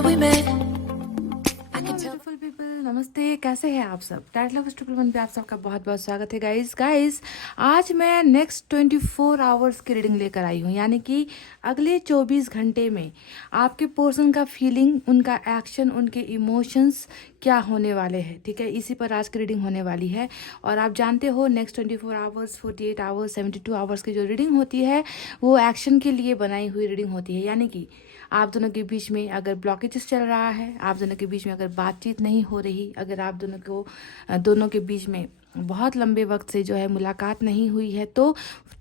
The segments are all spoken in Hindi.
remember we met. I can tell. Beautiful people, नमस्ते। कैसे हैं आप सब? टाइट लव ट्रिपल वन पे आप सबका बहुत बहुत स्वागत है गाइस। आज मैं नेक्स्ट 24 आवर्स की रीडिंग लेकर आई हूँ, यानी कि अगले 24 घंटे में आपके पर्सन का फीलिंग, उनका एक्शन, उनके इमोशंस क्या होने वाले हैं। ठीक है, इसी पर आज की रीडिंग होने वाली है। और आप जानते हो नेक्स्ट 24 आवर्स, 48 आवर्स, 72 आवर्स की जो रीडिंग होती है वो एक्शन के लिए बनाई हुई रीडिंग होती है। यानी कि आप दोनों के बीच में अगर ब्लॉकेजेस चल रहा है, आप दोनों के बीच में अगर बातचीत नहीं हो रही, अगर आप दोनों के बीच में बहुत लंबे वक्त से जो है मुलाकात नहीं हुई है, तो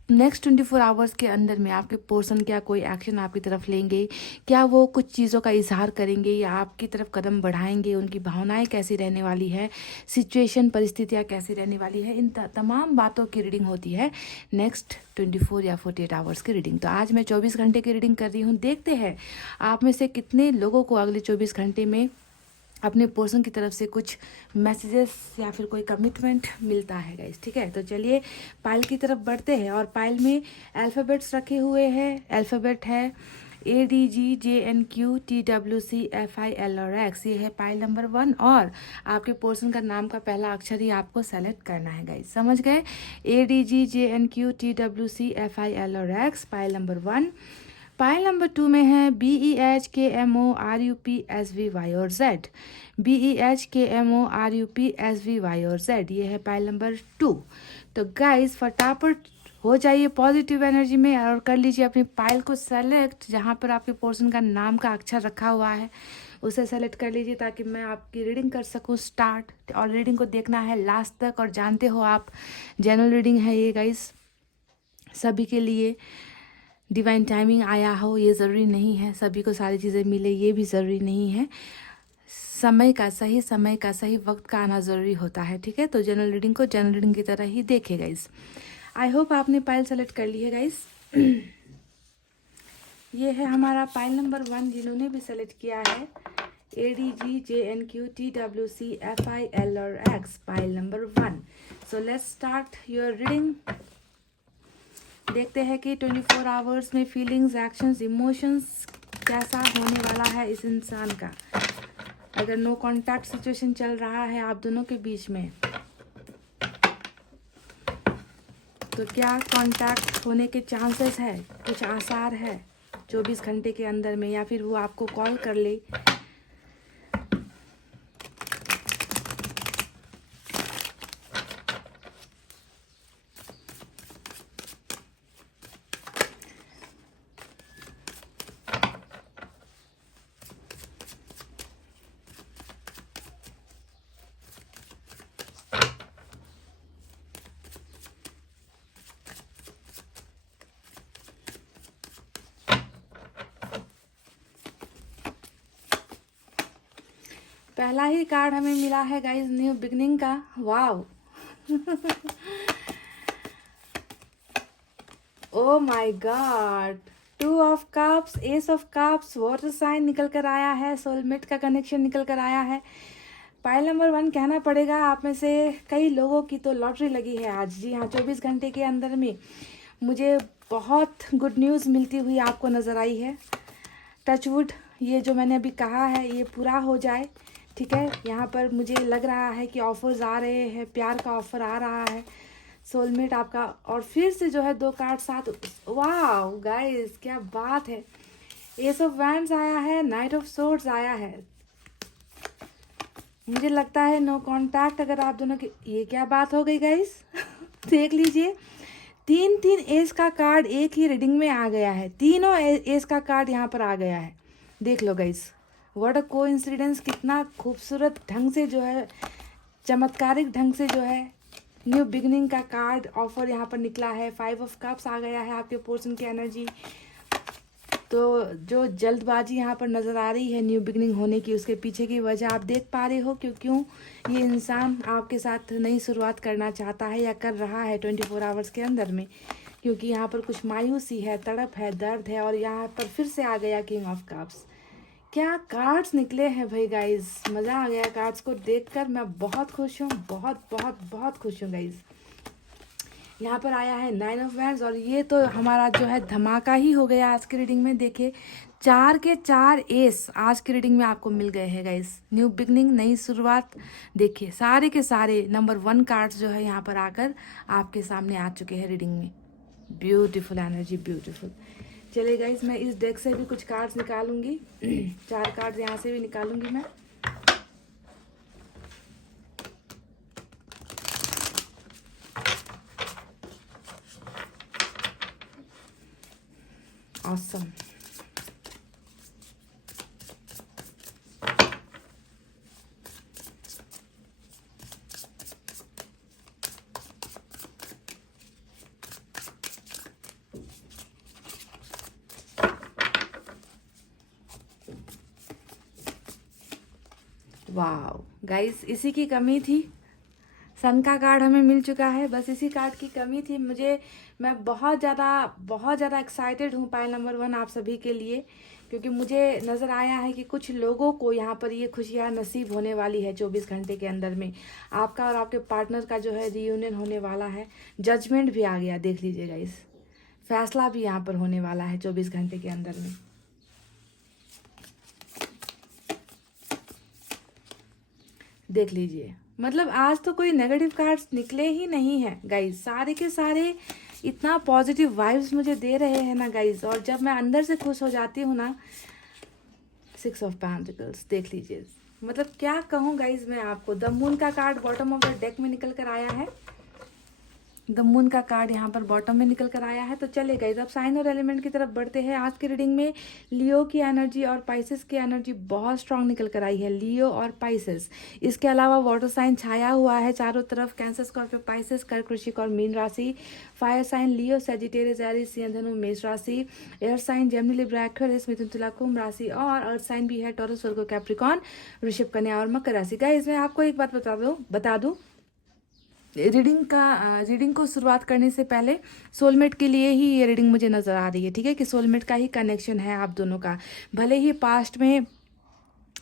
नेक्स्ट 24 आवर्स के अंदर में आपके पर्सन क्या कोई एक्शन आपकी तरफ लेंगे, क्या वो कुछ चीज़ों का इजहार करेंगे या आपकी तरफ कदम बढ़ाएंगे, उनकी भावनाएं कैसी रहने वाली है, सिचुएशन, परिस्थितियाँ कैसी रहने वाली है, इन तमाम बातों की रीडिंग होती है नेक्स्ट 24 या 48 आवर्स की रीडिंग। तो आज मैं 24 घंटे की रीडिंग कर रही हूँ। देखते हैं आप में से कितने लोगों को अगले 24 घंटे में अपने पर्सन की तरफ से कुछ मैसेजेस या फिर कोई कमिटमेंट मिलता है गाइस। ठीक है, तो चलिए पाइल की तरफ बढ़ते हैं। और पाइल में अल्फ़ाबेट्स रखे हुए हैं। अल्फ़ाबेट है ADGJNQTWCFIL और X। ये है पाइल नंबर 1 और आपके पर्सन का नाम का पहला अक्षर ही आपको सेलेक्ट करना है गाइस। समझ गए? ADGJNQTWCFIL और X pile number 1। Pile number 2 में है BEHKMORUPSVY और Z। BEHKMORUPSVY और Z, ये है पाइल नंबर 2। तो गाइस फटाफट हो जाइए पॉजिटिव एनर्जी में और कर लीजिए अपनी पाइल को सेलेक्ट। जहाँ पर आपके पर्सन का नाम का अक्षर रखा हुआ है उसे सेलेक्ट कर लीजिए ताकि मैं आपकी रीडिंग कर सकूं स्टार्ट। और रीडिंग को देखना है लास्ट तक। और जानते हो आप जनरल रीडिंग है ये गाइस, सभी के लिए डिवाइन टाइमिंग आया हो ये ज़रूरी नहीं है, सभी को सारी चीज़ें मिले ये भी ज़रूरी नहीं है। समय का सही वक्त का आना ज़रूरी होता है। ठीक है, तो जनरल रीडिंग को जनरल रीडिंग की तरह ही देखे गाइस। आई होप आपने पाइल सेलेक्ट कर ली है गाइस। ये है हमारा पाइल नंबर 1, जिन्होंने भी सेलेक्ट किया है ADGJNQTWCFIL और X pile number 1। So let's start your reading. देखते हैं कि 24 आवर्स में फीलिंग्स, एक्शंस, इमोशंस कैसा होने वाला है इस इंसान का। अगर नो कांटेक्ट सिचुएशन चल रहा है आप दोनों के बीच में, तो क्या कांटेक्ट होने के चांसेस है, कुछ आसार है 24 घंटे के अंदर में, या फिर वो आपको कॉल कर ले। पहला ही कार्ड हमें मिला है गाइस न्यू बिगनिंग का। Wow oh my god, 2 of cups, ace of cups, water sign निकल कर आया है, सोलमेट का कनेक्शन निकल कर आया है। पाइल नंबर 1 कहना पड़ेगा आप में से कई लोगों की तो लॉटरी लगी है आज। जी हाँ, 24 घंटे के अंदर में मुझे बहुत गुड न्यूज़ मिलती हुई आपको नज़र आई है। टचवुड, ये जो मैंने अभी कहा है ये पूरा हो जाए। ठीक है, यहाँ पर मुझे लग रहा है कि ऑफर्स आ रहे हैं, प्यार का ऑफर आ रहा है, सोलमेट आपका। और फिर से जो है 2 कार्ड साथ। वाह गाइस क्या बात है। एस ऑफ वैंड्स आया है, नाइट ऑफ सोर्ड्स आया है। मुझे लगता है नो कांटेक्ट अगर आप दोनों की। ये क्या बात हो गई गाइस देख लीजिए, 3 एस का कार्ड एक ही रीडिंग में आ गया है। तीनों एस का कार्ड यहाँ पर आ गया है। देख लो गाइस, व्हाट अ कोइंसिडेंस। कितना खूबसूरत ढंग से जो है, चमत्कारिक ढंग से जो है न्यू बिगनिंग का कार्ड ऑफर यहाँ पर निकला है। 5 ऑफ कप्स आ गया है आपके पर्सन की एनर्जी। तो जो जल्दबाजी यहाँ पर नज़र आ रही है न्यू बिगनिंग होने की, उसके पीछे की वजह आप देख पा रहे हो क्यों ये इंसान आपके साथ नई शुरुआत करना चाहता है या कर रहा है 24 आवर्स के अंदर में। क्योंकि यहाँ पर कुछ मायूसी है, तड़प है, दर्द है। और यहाँ पर फिर से आ गया किंग ऑफ कप्स। क्या कार्ड्स निकले हैं भाई गाइज, मज़ा आ गया कार्ड्स को देखकर। मैं बहुत खुश हूँ, बहुत बहुत बहुत खुश हूँ गाइज। यहाँ पर आया है 9 ऑफ वैंड्स, और ये तो हमारा जो है धमाका ही हो गया आज की रीडिंग में। देखिए 4 के 4 एस आज की रीडिंग में आपको मिल गए हैं गाइस। न्यू बिगनिंग, नई शुरुआत। देखिए सारे के सारे नंबर 1 कार्ड्स जो है यहाँ पर आकर आपके सामने आ चुके हैं रीडिंग में। Beautiful energy, beautiful. चलिए गाइस, मैं इस डेक से भी कुछ कार्ड्स निकालूंगी। 4 कार्ड्स यहाँ से भी निकालूंगी मैं। ऑसम। वाओ गाइस, इसी की कमी थी। सन का कार्ड हमें मिल चुका है, बस इसी कार्ड की कमी थी। मैं बहुत ज़्यादा एक्साइटेड हूँ पाइल नंबर 1 आप सभी के लिए, क्योंकि मुझे नज़र आया है कि कुछ लोगों को यहाँ पर ये खुशियाँ नसीब होने वाली है 24 घंटे के अंदर में। आपका और आपके पार्टनर का जो है रियूनियन होने वाला है। जजमेंट भी आ गया, देख लीजिएगा इस फैसला भी यहाँ पर होने वाला है 24 घंटे के अंदर में। देख लीजिए, मतलब आज तो कोई नेगेटिव कार्ड्स निकले ही नहीं हैं गाइस। सारे के सारे इतना पॉजिटिव वाइब्स मुझे दे रहे हैं ना गाइस, और जब मैं अंदर से खुश हो जाती हूँ ना। 6 ऑफ पेंटिकल्स, देख लीजिए, मतलब क्या कहूँ गाइस मैं आपको। द मून का card bottom of the deck में निकल कर आया है। द मून का कार्ड यहाँ पर बॉटम में निकल कर आया है। तो चलिए गाइस, अब साइन और एलिमेंट की तरफ बढ़ते हैं। आज की रीडिंग में लियो की एनर्जी और पाइसेस की एनर्जी बहुत स्ट्रांग निकल कर आई है। लियो और पाइसेस, इसके अलावा वाटर साइन छाया हुआ है चारों तरफ। कैंसर, स्कॉर्पियो, पाइसेस, कर्क, वृश्चिक और मीन राशि। Fire sign Leo, Sagittarius, Aries, सिंह, धनु, मेष राशि। Air sign Gemini, Libra, Aquarius, मिथुन, तुला, कुंभ राशि। और अर्थ साइन भी है टॉरस, वर्गो, कैप्रिकॉर्न, वृषभ, कन्या और मकर राशि। गाइस मैं आपको एक बात बता दूं, रीडिंग को शुरुआत करने से पहले सोलमेट के लिए ही ये रीडिंग मुझे नज़र आ रही है, ठीक है, कि सोलमेट का ही कनेक्शन है आप दोनों का। भले ही पास्ट में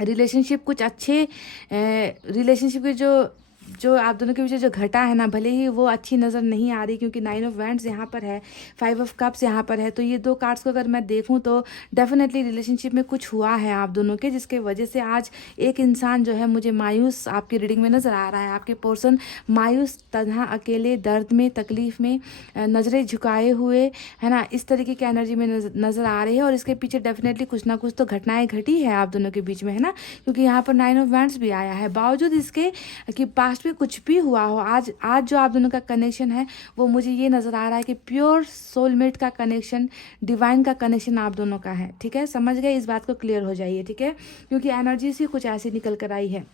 रिलेशनशिप कुछ अच्छे रिलेशनशिप के जो आप दोनों के बीच जो घटा है ना, भले ही वो अच्छी नज़र नहीं आ रही, क्योंकि 9 ऑफ वैंड्स यहाँ पर है, 5 ऑफ कप्स यहाँ पर है। तो ये 2 कार्ड्स को अगर मैं देखूँ तो डेफिनेटली रिलेशनशिप में कुछ हुआ है आप दोनों के, जिसके वजह से आज एक इंसान जो है मुझे मायूस आपकी रीडिंग में नज़र आ रहा है। आपके पर्सन मायूस, तन्हा, अकेले, दर्द में, तकलीफ में, नज़रें झुकाए हुए, है ना, इस तरीके की एनर्जी में नज़र आ रही है। और इसके पीछे डेफिनेटली कुछ ना कुछ तो घटनाएँ घटी है आप दोनों के बीच में, है ना, क्योंकि यहाँ पर 9 ऑफ वैंड्स भी आया है। बावजूद इसके कि पास्ट में कुछ भी हुआ हो, आज जो आप दोनों का कनेक्शन है वो मुझे ये नज़र आ रहा है कि प्योर सोलमेट का कनेक्शन, डिवाइन का कनेक्शन आप दोनों का है, ठीक है। समझ गए, इस बात को क्लियर हो जाइए, ठीक है, क्योंकि एनर्जी से कुछ ऐसी निकल कर आई है।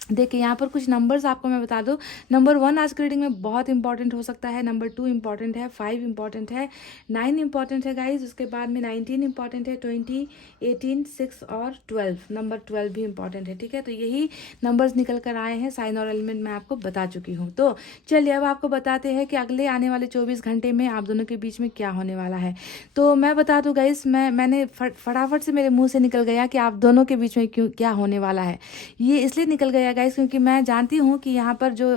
देखिए यहाँ पर कुछ नंबर्स आपको मैं बता दूं। नंबर 1 आज की रीडिंग में बहुत इंपॉर्टेंट हो सकता है। नंबर 2 इंपॉर्टेंट है, 5 इंपॉर्टेंट है, 9 इंपॉर्टेंट है गाइज। उसके बाद में 19 इंपॉर्टेंट है, 20, 18, 6 और 12, नंबर 12 भी इंपॉर्टेंट है, ठीक है। तो यही नंबर्स निकल कर आए हैं। साइन और एलिमेंट मैं आपको बता चुकी हूँ। तो चलिए अब आपको बताते हैं कि अगले आने वाले 24 घंटे में आप दोनों के बीच में क्या होने वाला है। तो मैं बता दूँ गाइज, मैंने फटाफट से मेरे मुँह से निकल गया कि आप दोनों के बीच में क्या होने वाला है। ये इसलिए निकल गया गाइस, क्योंकि मैं जानती हूँ कि यहाँ पर जो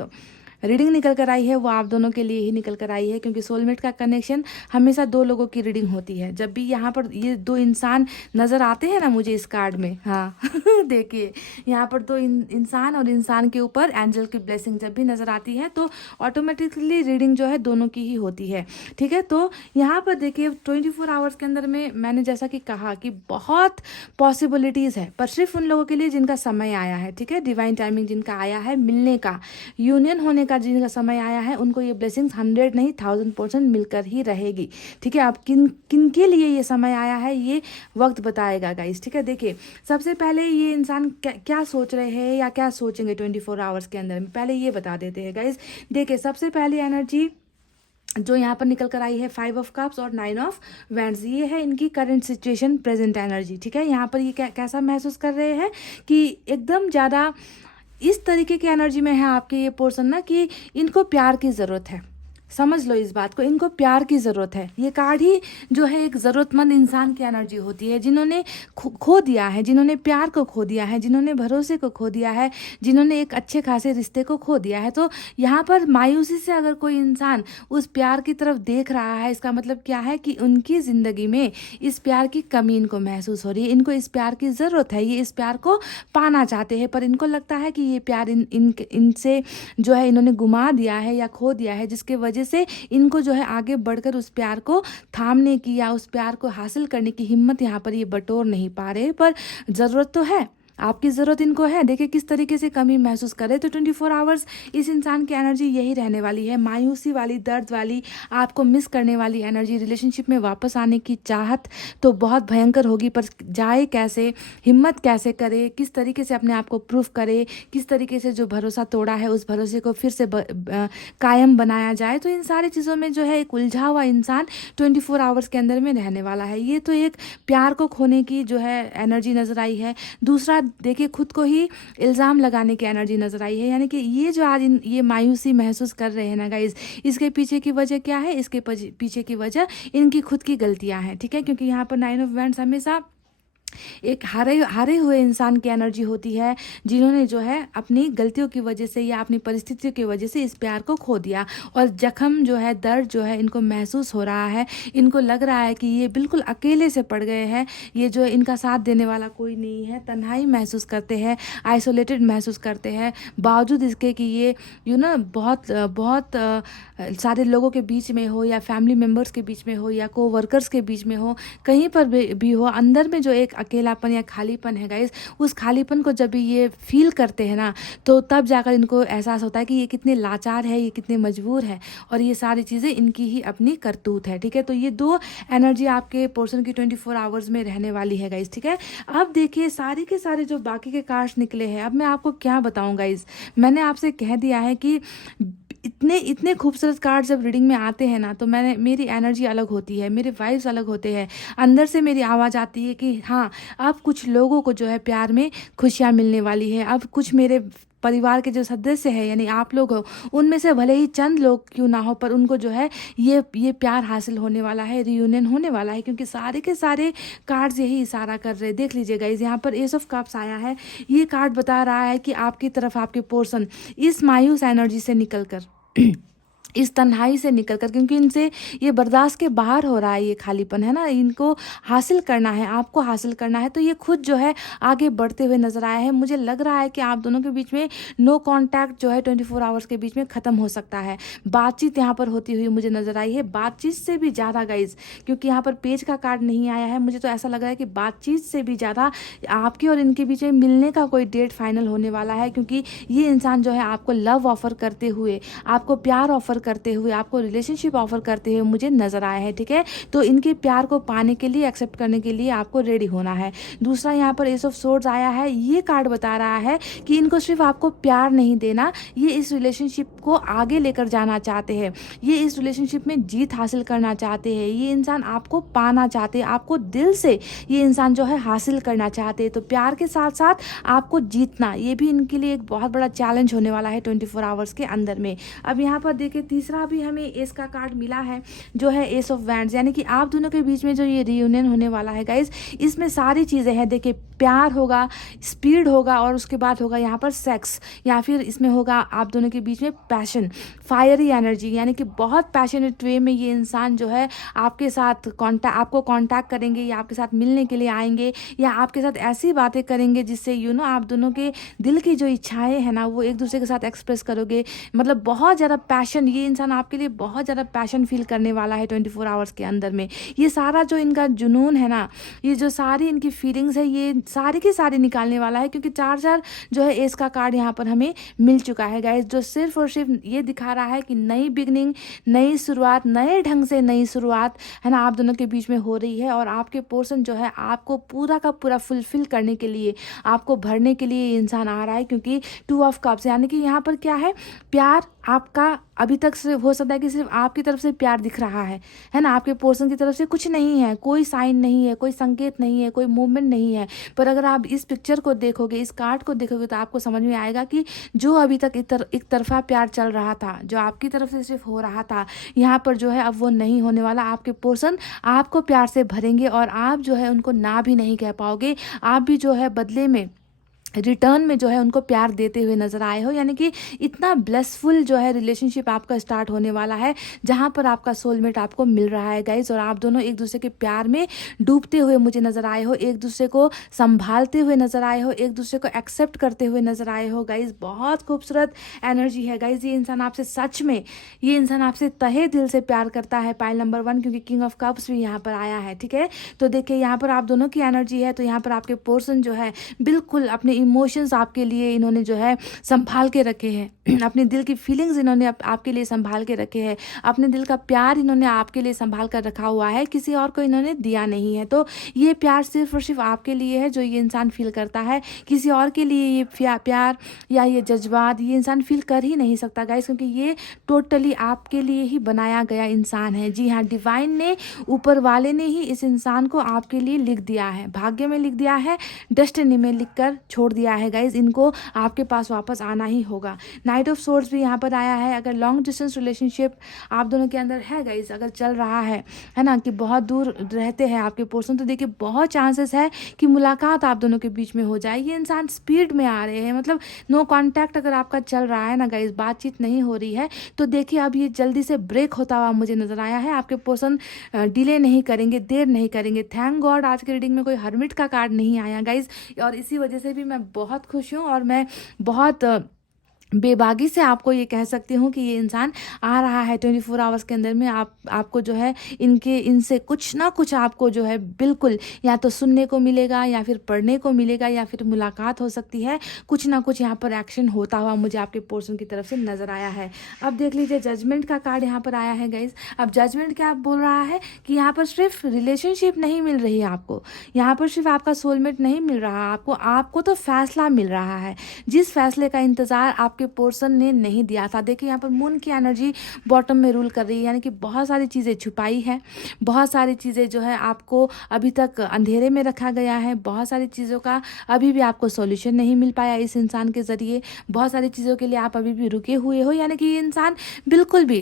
रीडिंग निकल कर आई है वो आप दोनों के लिए ही निकल कर आई है, क्योंकि सोलमेट का कनेक्शन हमेशा 2 लोगों की रीडिंग होती है। जब भी यहाँ पर ये 2 इंसान नज़र आते हैं ना मुझे इस कार्ड में, हाँ देखिए यहाँ पर 2 इंसान और इंसान के ऊपर एंजल की ब्लेसिंग जब भी नज़र आती है तो ऑटोमेटिकली रीडिंग जो है दोनों की ही होती है, ठीक है। तो यहाँ पर देखिए 24 आवर्स के अंदर में मैंने जैसा कि कहा कि बहुत पॉसिबिलिटीज़ है, पर सिर्फ उन लोगों के लिए जिनका समय आया है, ठीक है, डिवाइन टाइमिंग जिनका आया है, मिलने का, यूनियन होने का जिनका समय आया है, उनको ये ब्लेसिंग्स 100 नहीं 1000% मिलकर ही रहेगी, ठीक है। आप किन के लिए ये समय आया है ये वक्त बताएगा गाइस, ठीक है। देखिए सबसे पहले ये इंसान क्या सोच रहे हैं या क्या सोचेंगे 24 आवर्स के अंदर में, पहले ये बता देते हैं गाइस। देखिए सबसे पहली एनर्जी जो यहाँ पर निकल कर आई है 5 ऑफ कप्स और 9 ऑफ वैंड्स, ये है इनकी करंट सिचुएशन, प्रेजेंट एनर्जी, ठीक है। यहाँ पर ये कैसा महसूस कर रहे हैं कि एकदम ज़्यादा इस तरीके की एनर्जी में है आपके ये पर्सन ना, कि इनको प्यार की ज़रूरत है, समझ लो इस बात को, इनको प्यार की ज़रूरत है। ये कार्ड ही जो है एक ज़रूरतमंद इंसान की एनर्जी होती है, जिन्होंने खो दिया है, जिन्होंने प्यार को खो दिया है, जिन्होंने भरोसे को खो दिया है, जिन्होंने एक अच्छे खासे रिश्ते को खो दिया है। तो यहाँ पर मायूसी से अगर कोई इंसान उस प्यार की तरफ देख रहा है, इसका मतलब क्या है कि उनकी ज़िंदगी में इस प्यार की कमी इनको महसूस हो रही है, इनको इस प्यार की ज़रूरत है, ये इस प्यार को पाना चाहते हैं, पर इनको लगता है कि ये प्यार इनसे जो है इन्होंने गुमा दिया है या खो दिया है, जिसके वजह से इनको जो है आगे बढ़कर उस प्यार को थामने की या उस प्यार को हासिल करने की हिम्मत यहाँ पर ये बटोर नहीं पा रहे। पर ज़रूरत तो है, आपकी ज़रूरत इनको है। देखिए किस तरीके से कमी महसूस करे। तो 24 आवर्स इस इंसान की एनर्जी यही रहने वाली है, मायूसी वाली, दर्द वाली, आपको मिस करने वाली एनर्जी। रिलेशनशिप में वापस आने की चाहत तो बहुत भयंकर होगी, पर जाए कैसे, हिम्मत कैसे करे, किस तरीके से अपने आप को प्रूफ करे, किस तरीके से जो भरोसा तोड़ा है उस भरोसे को फिर से कायम बनाया जाए। तो इन सारी चीज़ों में जो है एक उलझा हुआ इंसान 24 आवर्स के अंदर में रहने वाला है। ये तो एक प्यार को खोने की जो है एनर्जी नज़र आई है। दूसरा देखिए खुद को ही इल्ज़ाम लगाने की एनर्जी नज़र आई है, यानी कि ये जो आज ये मायूसी महसूस कर रहे हैं ना गाइज, इसके पीछे की वजह क्या है? इसके पीछे की वजह इनकी खुद की गलतियां हैं, ठीक है। क्योंकि यहाँ पर 9 ऑफ वैंड्स हमेशा एक हारे हुए इंसान की एनर्जी होती है, जिन्होंने जो है अपनी गलतियों की वजह से या अपनी परिस्थितियों की वजह से इस प्यार को खो दिया, और जख्म जो है, दर्द जो है इनको महसूस हो रहा है। इनको लग रहा है कि ये बिल्कुल अकेले से पड़ गए हैं, ये जो इनका साथ देने वाला कोई नहीं है, तन्हाई महसूस करते हैं, आइसोलेटेड महसूस करते हैं, बावजूद इसके कि ये बहुत बहुत सारे लोगों के बीच में हो या फैमिली मेम्बर्स के बीच में हो या को वर्कर्स के बीच में हो, कहीं पर भी हो, अंदर में जो एक अकेलापन या खालीपन है गाइस, उस खालीपन को जब भी ये फील करते हैं ना, तो तब जाकर इनको एहसास होता है कि ये कितने लाचार है, ये कितने मजबूर है, और ये सारी चीज़ें इनकी ही अपनी करतूत है, ठीक है। तो ये दो एनर्जी आपके पर्सन की 24 आवर्स में रहने वाली है गाइस, ठीक है। अब देखिए सारे के सारे जो बाकी के कार्ड्स निकले हैं, अब मैं आपको क्या बताऊँ गाइस, मैंने आपसे कह दिया है कि इतने खूबसूरत कार्ड जब रीडिंग में आते हैं ना, तो मेरी एनर्जी अलग होती है, मेरे वाइब्स अलग होते हैं, अंदर से मेरी आवाज़ आती है कि हाँ, अब कुछ लोगों को जो है प्यार में खुशियाँ मिलने वाली है। अब कुछ मेरे परिवार के जो सदस्य हैं, यानी आप लोग हो, उनमें से भले ही चंद लोग क्यों ना हो, पर उनको जो है ये प्यार हासिल होने वाला है, रियूनियन होने वाला है, क्योंकि सारे के सारे कार्ड्स यही इशारा कर रहे हैं। देख लीजिए गाइस, यहाँ पर एस ऑफ कप्स आया है। ये कार्ड बता रहा है कि आपकी तरफ आपके पर्सन इस मायूस एनर्जी से निकल कर इस तन्हाई से निकलकर, क्योंकि इनसे ये बर्दाश्त के बाहर हो रहा है, ये खालीपन है ना, इनको हासिल करना है, आपको हासिल करना है, तो ये खुद जो है आगे बढ़ते हुए नजर आया है। मुझे लग रहा है कि आप दोनों के बीच में नो कांटेक्ट जो है 24 आवर्स के बीच में ख़त्म हो सकता है। बातचीत यहाँ पर होती हुई मुझे नज़र आई है, बातचीत से भी ज़्यादा गाइज, क्योंकि यहाँ पर पेज का कार्ड नहीं आया है, मुझे तो ऐसा लग रहा है कि बातचीत से भी ज़्यादा आपके और इनके बीच में मिलने का कोई डेट फाइनल होने वाला है, क्योंकि ये इंसान जो है आपको लव ऑफर करते हुए, आपको प्यार ऑफर करते हुए, आपको रिलेशनशिप ऑफर करते हुए मुझे नजर आया है, ठीक है। तो इनके प्यार को पाने के लिए, एक्सेप्ट करने के लिए आपको रेडी होना है। दूसरा यहाँ पर एस ऑफ सोर्ड्स आया है। ये कार्ड बता रहा है कि इनको सिर्फ आपको प्यार नहीं देना, ये इस रिलेशनशिप को आगे लेकर जाना चाहते हैं, ये इस रिलेशनशिप में जीत हासिल करना चाहते हैं, ये इंसान आपको पाना चाहते हैं, आपको दिल से ये इंसान जो है हासिल करना चाहते हैं। तो प्यार के साथ साथ आपको जीतना, ये भी इनके लिए एक बहुत बड़ा चैलेंज होने वाला है 24 आवर्स के अंदर में। अब यहाँ पर देखिए तीसरा भी हमें एस का कार्ड मिला है, जो है एस ऑफ वैंड्स, यानी कि आप दोनों के बीच में जो ये रियूनियन होने वाला है गाइज, इसमें सारी चीज़ें हैं। देखिए प्यार होगा, स्पीड होगा, और उसके बाद होगा यहाँ पर सेक्स, या फिर इसमें होगा आप दोनों के बीच में पैशन, फायरी एनर्जी, यानी कि बहुत पैशनेट वे में ये इंसान जो है आपके साथ आपको कांटेक्ट करेंगे, या आपके साथ मिलने के लिए आएंगे, या आपके साथ ऐसी बातें करेंगे जिससे आप दोनों के दिल की जो इच्छाएं हैं ना, वो एक दूसरे के साथ एक्सप्रेस करोगे। मतलब बहुत ज़्यादा पैशन, ये इंसान आपके लिए बहुत ज़्यादा पैशन फील करने वाला है 24 आवर्स के अंदर में। ये सारा जो इनका जुनून है ना, ये जो सारी इनकी फीलिंग्स है, ये सारी की सारी निकालने वाला है, क्योंकि 4 जो है एस का कार्ड यहाँ पर हमें मिल चुका है गाइस, जो सिर्फ और सिर्फ ये दिखा रहा है कि नई बिगनिंग, नई शुरुआत, नए ढंग से नई शुरुआत है ना आप दोनों के बीच में हो रही है। और आपके पर्सन जो है आपको पूरा का पूरा फुलफिल करने के लिए, आपको भरने के लिए ये इंसान आ रहा है, क्योंकि 2 ऑफ कप्स, यानी कि यहाँ पर क्या है, प्यार आपका अभी तक सिर्फ हो सकता है कि सिर्फ आपकी तरफ से प्यार दिख रहा है ना, आपके पोर्शन की तरफ से कुछ नहीं है, कोई साइन नहीं है, कोई संकेत नहीं है, कोई मूवमेंट नहीं है। पर अगर आप इस पिक्चर को देखोगे, इस कार्ड को देखोगे, तो आपको समझ में आएगा कि जो अभी तक एक तरफा प्यार चल रहा था, जो आपकी तरफ से सिर्फ हो रहा था, यहाँ पर जो है अब वो नहीं होने वाला। आपके पोर्शन आपको प्यार से भरेंगे और आप जो है उनको ना भी नहीं कह पाओगे। आप भी जो है बदले में, रिटर्न में जो है उनको प्यार देते हुए नजर आए हो। यानी कि इतना ब्लेसफुल जो है रिलेशनशिप आपका स्टार्ट होने वाला है, जहाँ पर आपका सोलमेट आपको मिल रहा है गाइज। और आप दोनों एक दूसरे के प्यार में डूबते हुए मुझे नजर आए हो, एक दूसरे को संभालते हुए नजर आए हो, एक दूसरे को एक्सेप्ट करते हुए नजर आए हो गाइज। बहुत खूबसूरत एनर्जी है गाइज। ये इंसान आपसे सच में, ये इंसान आपसे तहे दिल से प्यार करता है, पाइल नंबर 1, क्योंकि किंग ऑफ कप्स भी यहाँ पर आया है। ठीक है, तो देखिए यहाँ पर आप दोनों की एनर्जी है, तो यहाँ पर आपके पर्सन जो है बिल्कुल अपने इमोशंस आपके लिए इन्होंने जो है संभाल के रखे हैं, अपने दिल की फीलिंग्स इन्होंने आपके लिए संभाल के रखे हैं, अपने दिल का प्यार इन्होंने आपके लिए संभाल कर रखा हुआ है, किसी और को इन्होंने दिया नहीं है। तो ये प्यार सिर्फ और सिर्फ आपके लिए है जो ये इंसान फील करता है। किसी और के लिए ये प्यार या ये जज्बात ये इंसान फील कर ही नहीं सकता गाइस, क्योंकि ये टोटली आपके लिए ही बनाया गया इंसान है। जी हाँ, डिवाइन ने, ऊपर वाले ने ही इस इंसान को आपके लिए लिख दिया है, भाग्य में लिख दिया है, डेस्टिनी में लिख कर छोड़ दिया है गाइज। इनको आपके पास वापस आना ही होगा। नाइट ऑफ सोर्ड्स भी यहाँ पर आया है। अगर लॉन्ग डिस्टेंस रिलेशनशिप आप दोनों के अंदर है गाइज, अगर चल रहा है ना, कि बहुत दूर रहते हैं आपके पर्सन, तो देखिए बहुत चांसेस है कि मुलाकात आप दोनों के बीच में हो जाए। ये इंसान स्पीड में आ रहे हैं, मतलब नो कॉन्टैक्ट अगर आपका चल रहा है ना गाइज, बातचीत नहीं हो रही है, तो देखिए अब ये जल्दी से ब्रेक होता हुआ मुझे नजर आया है। आपके पर्सन डिले नहीं करेंगे, देर नहीं करेंगे। थैंक गॉड आज के रीडिंग में कोई हर्मिट का कार्ड नहीं आया गाइज, और इसी वजह से भी मैं बहुत खुश हूँ और मैं बहुत बेबागी से आपको ये कह सकती हूँ कि ये इंसान आ रहा है 24 आवर्स के अंदर में। आपको जो है इनसे कुछ ना कुछ आपको जो है बिल्कुल या तो सुनने को मिलेगा, या फिर पढ़ने को मिलेगा, या फिर मुलाकात हो सकती है। कुछ ना कुछ यहाँ पर एक्शन होता हुआ मुझे आपके पर्सन की तरफ से नज़र आया है। अब देख लीजिए जजमेंट का कार्ड यहाँ पर आया है गाइज। अब जजमेंट क्या बोल रहा है कि यहाँ पर सिर्फ रिलेशनशिप नहीं मिल रही है आपको, यहाँ पर सिर्फ आपका सोलमेट नहीं मिल रहा आपको तो फैसला मिल रहा है, जिस फैसले का इंतज़ार आपके पर्सन ने नहीं दिया था। देखिए यहाँ पर मून की एनर्जी बॉटम में रूल कर रही है, यानी कि बहुत सारी चीज़ें छुपाई है, बहुत सारी चीज़ें जो है आपको अभी तक अंधेरे में रखा गया है, बहुत सारी चीज़ों का अभी भी आपको सॉल्यूशन नहीं मिल पाया इस इंसान के ज़रिए, बहुत सारी चीज़ों के लिए आप अभी भी रुके हुए हो। यानी कि ये इंसान बिल्कुल भी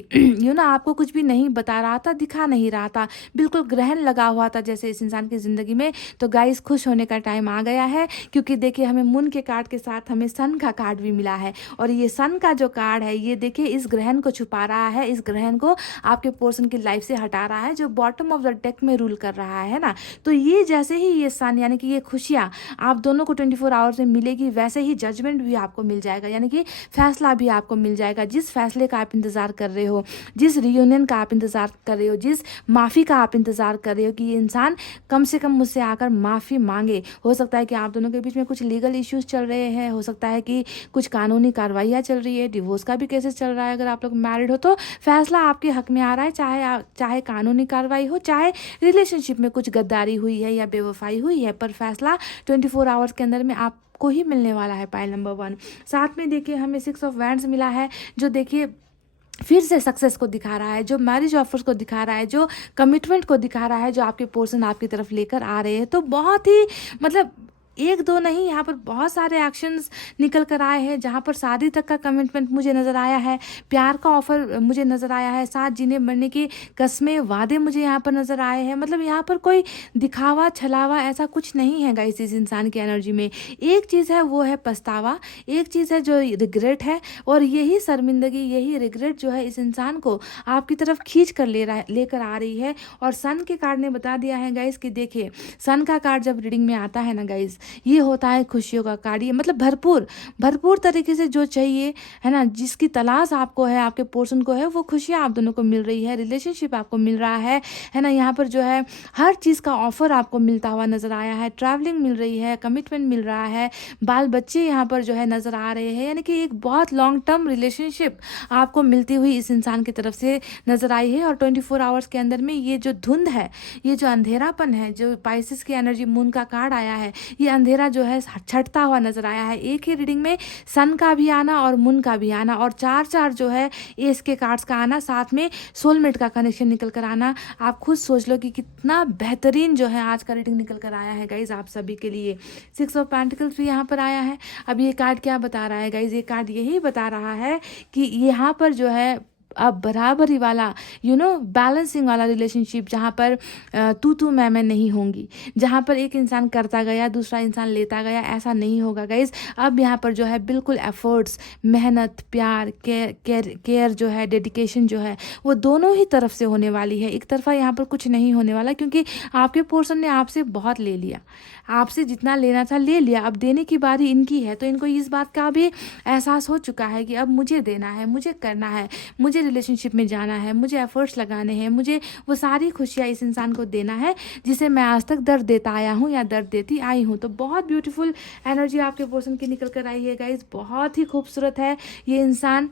आपको कुछ भी नहीं बता रहा था, दिखा नहीं रहा था, बिल्कुल ग्रहण लगा हुआ था जैसे इस इंसान की ज़िंदगी में। तो गाइस खुश होने का टाइम आ गया है, क्योंकि देखिए हमें मून के कार्ड के साथ हमें सन का कार्ड भी मिला है, और ये सन का जो कार्ड है ये देखिए इस ग्रहण को छुपा रहा है, इस ग्रहण को आपके पर्सन की लाइफ से हटा रहा है, जो बॉटम ऑफ द डेक में रूल कर रहा है ना। तो ये जैसे ही ये सन यानी कि ये खुशियाँ आप दोनों को 24 आवर्स में मिलेगी, वैसे ही जजमेंट भी आपको मिल जाएगा, यानी कि फैसला भी आपको मिल जाएगा। जिस फैसले का आप इंतज़ार कर रहे हो, जिस रियूनियन का आप इंतज़ार कर रहे हो, जिस माफ़ी का आप इंतज़ार कर रहे हो कि ये इंसान कम से कम मुझसे आकर माफ़ी मांगे। हो सकता है कि आप दोनों के बीच में कुछ लीगल इश्यूज़ चल रहे हैं, हो सकता है कि कुछ कानूनी कार्रवाइयाँ चल रही है, डिवोर्स का भी केसेस चल रहा है। अगर आप लोग मैरिड हो तो फैसला आपके हक में आ रहा है, चाहे कानूनी कार्रवाई हो, चाहे रिलेशनशिप में कुछ गद्दारी हुई है या बेवफाई हुई है, पर फैसला 24 आवर्स के अंदर में आप को ही मिलने वाला है। पाइल नंबर 1 साथ में देखिए हमें 6 ऑफ वैंड्स मिला है, जो देखिए फिर से सक्सेस को दिखा रहा है, जो मैरिज ऑफर्स को दिखा रहा है, जो कमिटमेंट को दिखा रहा है, जो आपके पर्सन आपकी तरफ लेकर आ रहे हैं। तो बहुत ही मतलब एक दो नहीं, यहाँ पर बहुत सारे एक्शंस निकल कर आए हैं, जहाँ पर शादी तक का कमिटमेंट मुझे नज़र आया है, प्यार का ऑफर मुझे नज़र आया है, साथ जीने मरने की कस्में वादे मुझे यहाँ पर नज़र आए हैं। मतलब यहाँ पर कोई दिखावा छलावा ऐसा कुछ नहीं है गाइस इस इंसान की एनर्जी में। एक चीज़ है वो है पछतावा, एक चीज़ है जो रिग्रेट है, और यही शर्मिंदगी, यही रिग्रेट जो है इस इंसान को आपकी तरफ खींच कर लेकर आ रही है। और सन के कार्ड ने बता दिया है गाइस कि देखिए सन का कार्ड जब रीडिंग में आता है ना गाइस, ये होता है खुशियों का कार्ड। ये मतलब भरपूर तरीके से जो चाहिए है ना, जिसकी तलाश आपको है, आपके पर्सन को है, वो खुशियाँ आप दोनों को मिल रही है, रिलेशनशिप आपको मिल रहा है ना। यहाँ पर जो है हर चीज़ का ऑफर आपको मिलता हुआ नजर आया है, ट्रैवलिंग मिल रही है, कमिटमेंट मिल रहा है, बाल बच्चे यहाँ पर जो है नजर आ रहे हैं। यानी कि एक बहुत लॉन्ग टर्म रिलेशनशिप आपको मिलती हुई इस इंसान की तरफ से नजर आई है। और 24 आवर्स के अंदर में ये जो धुंध है, ये जो अंधेरापन है, जो पाइसेस की एनर्जी मून का कार्ड आया है, ये अंधेरा जो है छटता हुआ नजर आया है। एक ही रीडिंग में सन का भी आना और मून का भी आना और चार चार जो है एस के कार्ड्स का आना, साथ में सोलमेट का कनेक्शन निकल कर आना। आप खुद सोच लो कि कितना बेहतरीन जो है आज का रीडिंग निकल कर आया है गाइज आप सभी के लिए। 6 ऑफ पेंटिकल्स भी यहाँ पर आया है। अब ये कार्ड क्या बता रहा है गाइज, ये कार्ड यही बता रहा है कि यहाँ पर जो है अब बराबरी वाला बैलेंसिंग वाला रिलेशनशिप, जहाँ पर तू मैं नहीं होंगी, जहाँ पर एक इंसान करता गया दूसरा इंसान लेता गया, ऐसा नहीं होगा गाइज। अब यहाँ पर जो है बिल्कुल एफर्ट्स, मेहनत, प्यार, केयर जो है, डेडिकेशन जो है वो दोनों ही तरफ से होने वाली है। एक तरफा यहाँ पर कुछ नहीं होने वाला, क्योंकि आपके पोर्शन ने आपसे बहुत ले लिया, आपसे जितना लेना था ले लिया, अब देने की बारी इनकी है। तो इनको इस बात का भी एहसास हो चुका है कि अब मुझे देना है, मुझे करना है, मुझे रिलेशनशिप में जाना है, मुझे एफर्ट्स लगाने हैं, मुझे वो सारी खुशियाँ इस इंसान को देना है जिसे मैं आज तक दर्द देता आया हूँ या दर्द देती आई हूँ। तो बहुत ब्यूटीफुल एनर्जी आपके पर्सन की निकल कर आई है गाइज, बहुत ही खूबसूरत है ये इंसान।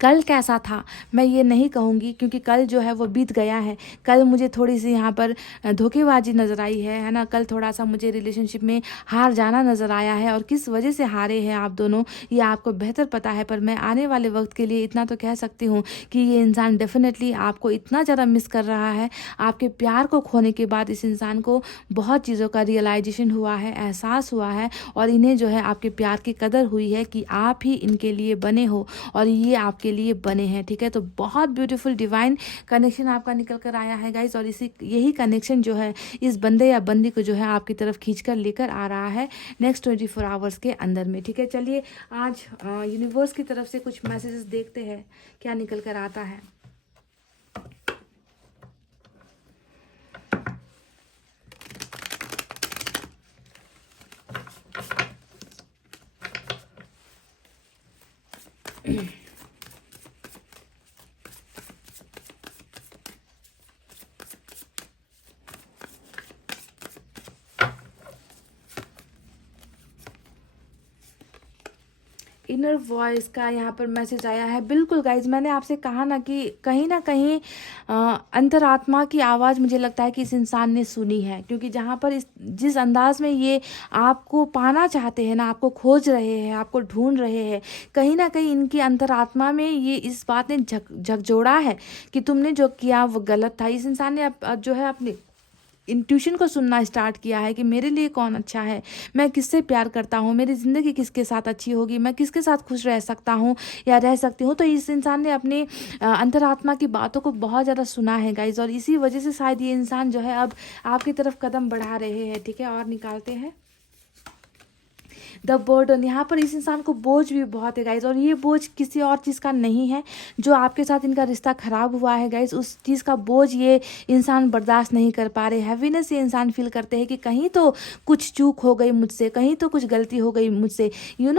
कल कैसा था मैं ये नहीं कहूँगी, क्योंकि कल जो है वो बीत गया है। कल मुझे थोड़ी सी यहाँ पर धोखेबाजी नज़र आई है ना। कल थोड़ा सा मुझे रिलेशनशिप में हार जाना नज़र आया है, और किस वजह से हारे हैं आप दोनों ये आपको बेहतर पता है। पर मैं आने वाले वक्त के लिए इतना तो कह सकती हूँ कि ये इंसान डेफिनेटली आपको इतना ज़्यादा मिस कर रहा है। आपके प्यार को खोने के बाद इस इंसान को बहुत चीज़ों का रियलाइजेशन हुआ है, एहसास हुआ है, और इन्हें जो है आपके प्यार की कदर हुई है कि आप ही इनके लिए बने हो और ये आपके लिए बने हैं। ठीक है, तो बहुत ब्यूटीफुल डिवाइन कनेक्शन आपका निकल कर आया है गाइस, और यही कनेक्शन जो है इस बंदे या बंदी को जो है आपकी तरफ खींचकर लेकर आ रहा है नेक्स्ट 24 आवर्स के अंदर में। ठीक है, चलिए आज यूनिवर्स की तरफ से कुछ मैसेजेस देखते हैं क्या निकल कर आता है। इनर वॉइस का यहाँ पर मैसेज आया है। बिल्कुल गाइज, मैंने आपसे कहा ना कहीं अंतरात्मा की आवाज़ मुझे लगता है कि इस इंसान ने सुनी है, क्योंकि जहाँ पर जिस अंदाज में ये आपको पाना चाहते हैं ना, आपको खोज रहे हैं, आपको ढूंढ रहे हैं, कहीं ना कहीं इनकी अंतरात्मा में ये इस बात ने झकझोड़ा है कि तुमने जो किया वो गलत था। इस इंसान ने जो है अपनी इंट्यूशन को सुनना स्टार्ट किया है कि मेरे लिए कौन अच्छा है, मैं किससे प्यार करता हूँ, मेरी ज़िंदगी किसके साथ अच्छी होगी, मैं किसके साथ खुश रह सकता हूँ या रह सकती हूँ। तो इस इंसान ने अपनी अंतरात्मा की बातों को बहुत ज़्यादा सुना है गाइज, और इसी वजह से शायद ये इंसान जो है अब आपकी तरफ कदम बढ़ा रहे हैं। ठीक है, और निकालते हैं द बर्डन। यहाँ पर इस इंसान को बोझ भी बहुत है गाइज, और ये बोझ किसी और चीज़ का नहीं है। जो आपके साथ इनका रिश्ता ख़राब हुआ है गाइज, उस चीज़ का बोझ ये इंसान बर्दाश्त नहीं कर पा रहे। हैवीनेस ये इंसान फील करते हैं कि कहीं तो कुछ चूक हो गई मुझसे, कहीं तो कुछ गलती हो गई मुझसे।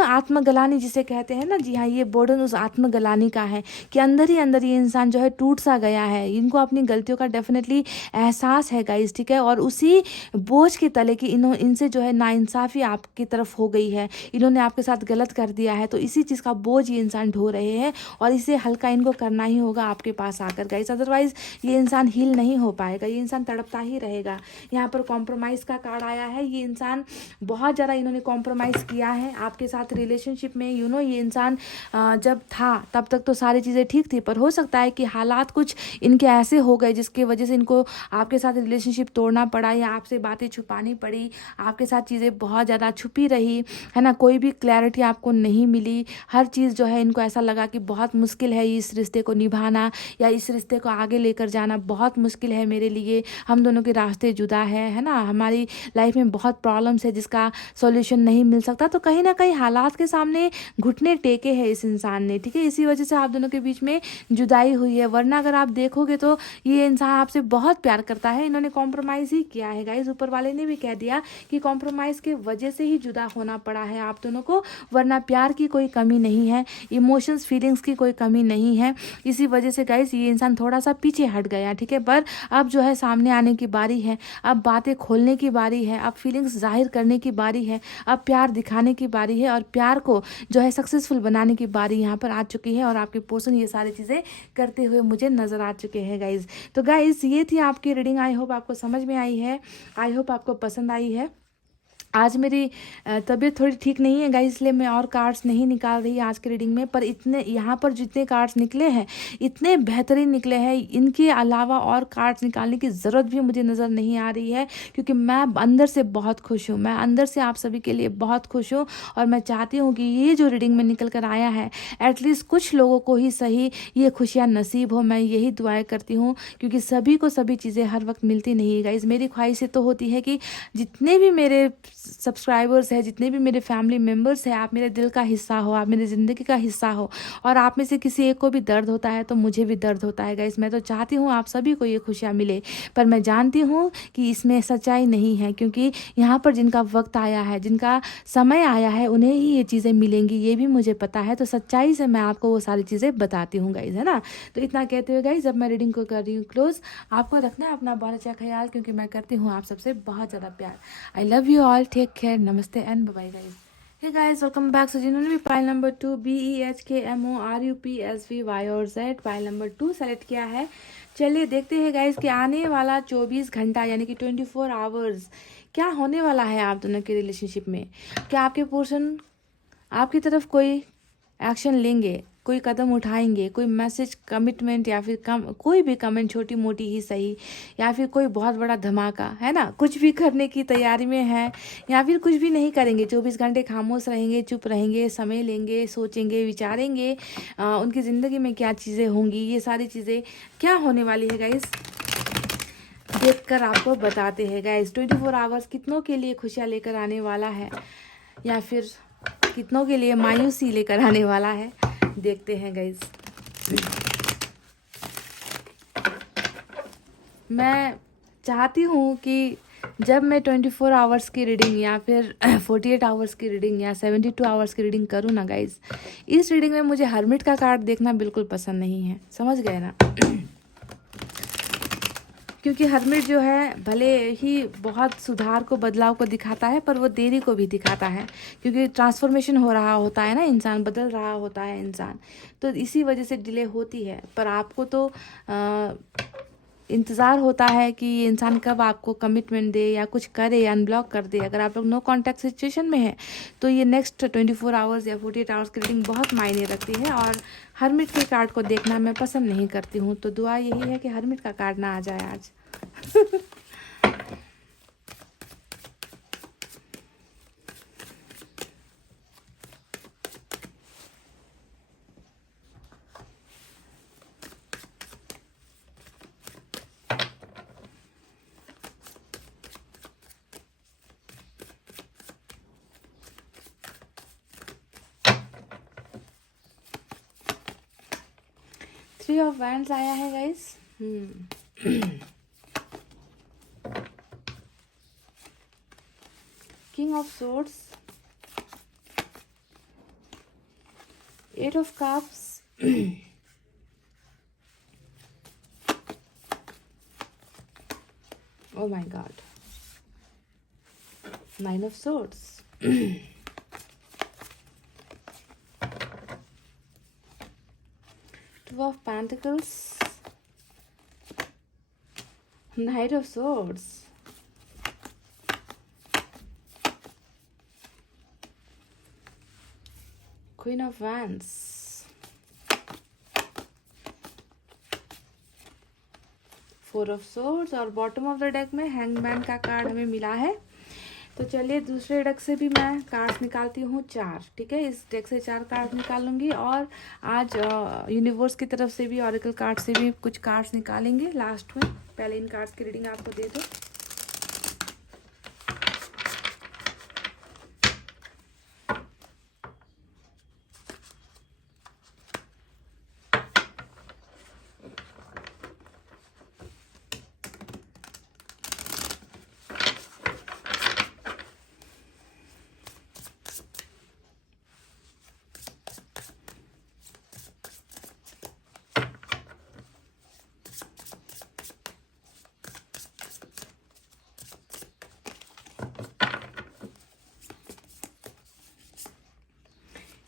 आत्मगलानी जिसे कहते हैं ना, जी हाँ, ये बर्डन उस आत्मगलानी का है कि अंदर ही अंदर ये इंसान जो है टूट सा गया है। इनको अपनी गलतियों का डेफिनेटली एहसास है गाइज। ठीक है, और उसी बोझ के तले कि इनसे जो है नाइंसाफ़ी आपकी तरफ हो गई है, इन्होंने आपके साथ गलत कर दिया है, तो इसी चीज़ का बोझ ये इंसान ढो रहे हैं, और इसे हल्का इनको करना ही होगा आपके पास आकर गाइस। अदरवाइज ये इंसान हील नहीं हो पाएगा, ये इंसान तड़पता ही रहेगा। यहाँ पर कॉम्प्रोमाइज़ का कार्ड आया है। ये इंसान बहुत ज़्यादा इन्होंने कॉम्प्रोमाइज़ किया है आपके साथ रिलेशनशिप में। ये इंसान जब था तब तक तो सारी चीज़ें ठीक थी, पर हो सकता है कि हालात कुछ इनके ऐसे हो गए जिसकी वजह से इनको आपके साथ रिलेशनशिप तोड़ना पड़ा, या आपसे बातें छुपानी पड़ी, आपके साथ चीज़ें बहुत ज़्यादा छुपी रही है ना, कोई भी क्लैरिटी आपको नहीं मिली। हर चीज़ जो है इनको ऐसा लगा कि बहुत मुश्किल है इस रिश्ते को निभाना, या इस रिश्ते को आगे लेकर जाना बहुत मुश्किल है मेरे लिए, हम दोनों के रास्ते जुदा है ना, हमारी लाइफ में बहुत प्रॉब्लम्स है जिसका सॉल्यूशन नहीं मिल सकता। तो कहीं ना कहीं हालात के सामने घुटने टेके हैं इस इंसान ने। ठीक है, इसी वजह से आप दोनों के बीच में जुदाई हुई है, वरना अगर आप देखोगे तो ये इंसान आपसे बहुत प्यार करता है। इन्होंने कॉम्प्रोमाइज़ ही किया है गाइज, ऊपर वाले ने भी कह दिया कि कॉम्प्रोमाइज़ के वजह से ही जुदा होना पड़ा है आप दोनों को, वरना प्यार की कोई कमी नहीं है, इमोशंस फीलिंग्स की कोई कमी नहीं है। इसी वजह से गाइस ये इंसान थोड़ा सा पीछे हट गया। ठीक है, पर अब जो है सामने आने की बारी है, अब बातें खोलने की बारी है, अब फीलिंग्स जाहिर करने की बारी है, अब प्यार दिखाने की बारी है, और प्यार को जो है सक्सेसफुल बनाने की बारी यहाँ पर आ चुकी है। और आपके पर्सन ये सारी चीज़ें करते हुए मुझे नज़र आ चुके हैं गाइज। तो गाइज ये थी आपकी रीडिंग। आई होप आपको समझ में आई है, आई होप आपको पसंद आई है। आज मेरी तबीयत थोड़ी ठीक नहीं है गाइस, इसलिए मैं और कार्ड्स नहीं निकाल रही आज की रीडिंग में। पर इतने यहाँ पर जितने कार्ड्स निकले हैं इतने बेहतरीन निकले हैं, इनके अलावा और कार्ड्स निकालने की ज़रूरत भी मुझे नज़र नहीं आ रही है, क्योंकि मैं अंदर से बहुत खुश हूँ। मैं अंदर से आप सभी के लिए बहुत खुश हूँ और मैं चाहती हूँ कि ये जो रीडिंग में निकल कर आया है एटलीस्ट कुछ लोगों को ही सही ये खुशियाँ नसीब हो। मैं यही दुआएँ करती हूँ, क्योंकि सभी को सभी चीज़ें हर वक्त मिलती नहीं है गाइस। मेरी ख्वाहिश तो होती है कि जितने भी मेरे सब्सक्राइबर्स हैं, जितने भी मेरे फैमिली मेम्बर्स हैं, आप मेरे दिल का हिस्सा हो, आप मेरी ज़िंदगी का हिस्सा हो, और आप में से किसी एक को भी दर्द होता है तो मुझे भी दर्द होता है गाइस। मैं तो चाहती हूँ आप सभी को ये खुशियाँ मिले, पर मैं जानती हूँ कि इसमें सच्चाई नहीं है, क्योंकि यहाँ पर जिनका वक्त आया है, जिनका समय आया है, उन्हें ही ये चीज़ें मिलेंगी, ये भी मुझे पता है। तो सच्चाई से मैं आपको वो सारी चीज़ें बताती हूँ गाइस, है ना। तो इतना कहते हुए गाइस अब मैं रीडिंग को कर रही हूँ क्लोज। आपको रखना है अपना बहुत अच्छा ख्याल, क्योंकि मैं करती हूँ आप सबसे बहुत ज़्यादा प्यार। I love you all, take care, नमस्ते and bye guys. Hey guys, welcome back. So जिन्होंने भी पाइल नंबर 2 BEHKMORUPSVY और Z पाइल नंबर 2 सेलेक्ट किया है, चलिए देखते हैं गाइस कि आने वाला 24 घंटा यानी कि 24 आवर्स क्या होने वाला है आप दोनों के रिलेशनशिप में। क्या आपके पर्सन आपकी तरफ कोई एक्शन लेंगे, कोई कदम उठाएंगे, कोई मैसेज, कमिटमेंट, या फिर कोई भी कमेंट छोटी मोटी ही सही, या फिर कोई बहुत बड़ा धमाका, है ना, कुछ भी करने की तैयारी में है, या फिर कुछ भी नहीं करेंगे, 24 घंटे खामोश रहेंगे, चुप रहेंगे, समय लेंगे, सोचेंगे, विचारेंगे उनकी ज़िंदगी में क्या चीज़ें होंगी, ये सारी चीज़ें क्या होने वाली है गाइस, देखकर आपको बताते हैं गाइस। 24 आवर्स कितनों के लिए खुशियाँ लेकर आने वाला है, या फिर कितनों के लिए मायूसी लेकर आने वाला है, देखते हैं गाइस। मैं चाहती हूँ कि जब मैं 24 आवर्स की रीडिंग या फिर 48 आवर्स की रीडिंग या 72 आवर्स की रीडिंग करूँ ना गाइस, इस रीडिंग में मुझे हर्मिट का कार्ड देखना बिल्कुल पसंद नहीं है, समझ गए ना। क्योंकि हर्मिट जो है भले ही बहुत सुधार को, बदलाव को दिखाता है, पर वो देरी को भी दिखाता है, क्योंकि ट्रांसफॉर्मेशन हो रहा होता है ना, इंसान बदल रहा होता है इंसान, तो इसी वजह से डिले होती है। पर आपको तो इंतज़ार होता है कि ये इंसान कब आपको कमिटमेंट दे या कुछ करे या अनब्लॉक कर दे। अगर आप लोग नो कॉन्टैक्ट सिचुएशन में है तो ये नेक्स्ट 24 आवर्स या 48 आवर्स की रीडिंग बहुत मायने रखती है, और हर्मिट के कार्ड को देखना मैं पसंद नहीं करती हूँ। तो दुआ यही है कि हर्मिट का कार्ड ना आ जाए आज। 3 ऑफ वैंड्स आया है guys. King of swords, 8 of cups, oh my god, 9 of swords, 2 of pentacles, Knight of swords, Queen of wands, 4 of swords, और बॉटम ऑफ द डेक में हैंगमैन का कार्ड हमें मिला है। तो चलिए दूसरे डेक से भी मैं कार्ड्स निकालती हूँ 4, ठीक है। इस डेक से 4 कार्ड निकालूंगी, और आज यूनिवर्स की तरफ से भी, ऑरेकल कार्ड से भी कुछ कार्ड्स निकालेंगे लास्ट में। पहले इन कार्ड्स की रीडिंग आपको दे दो।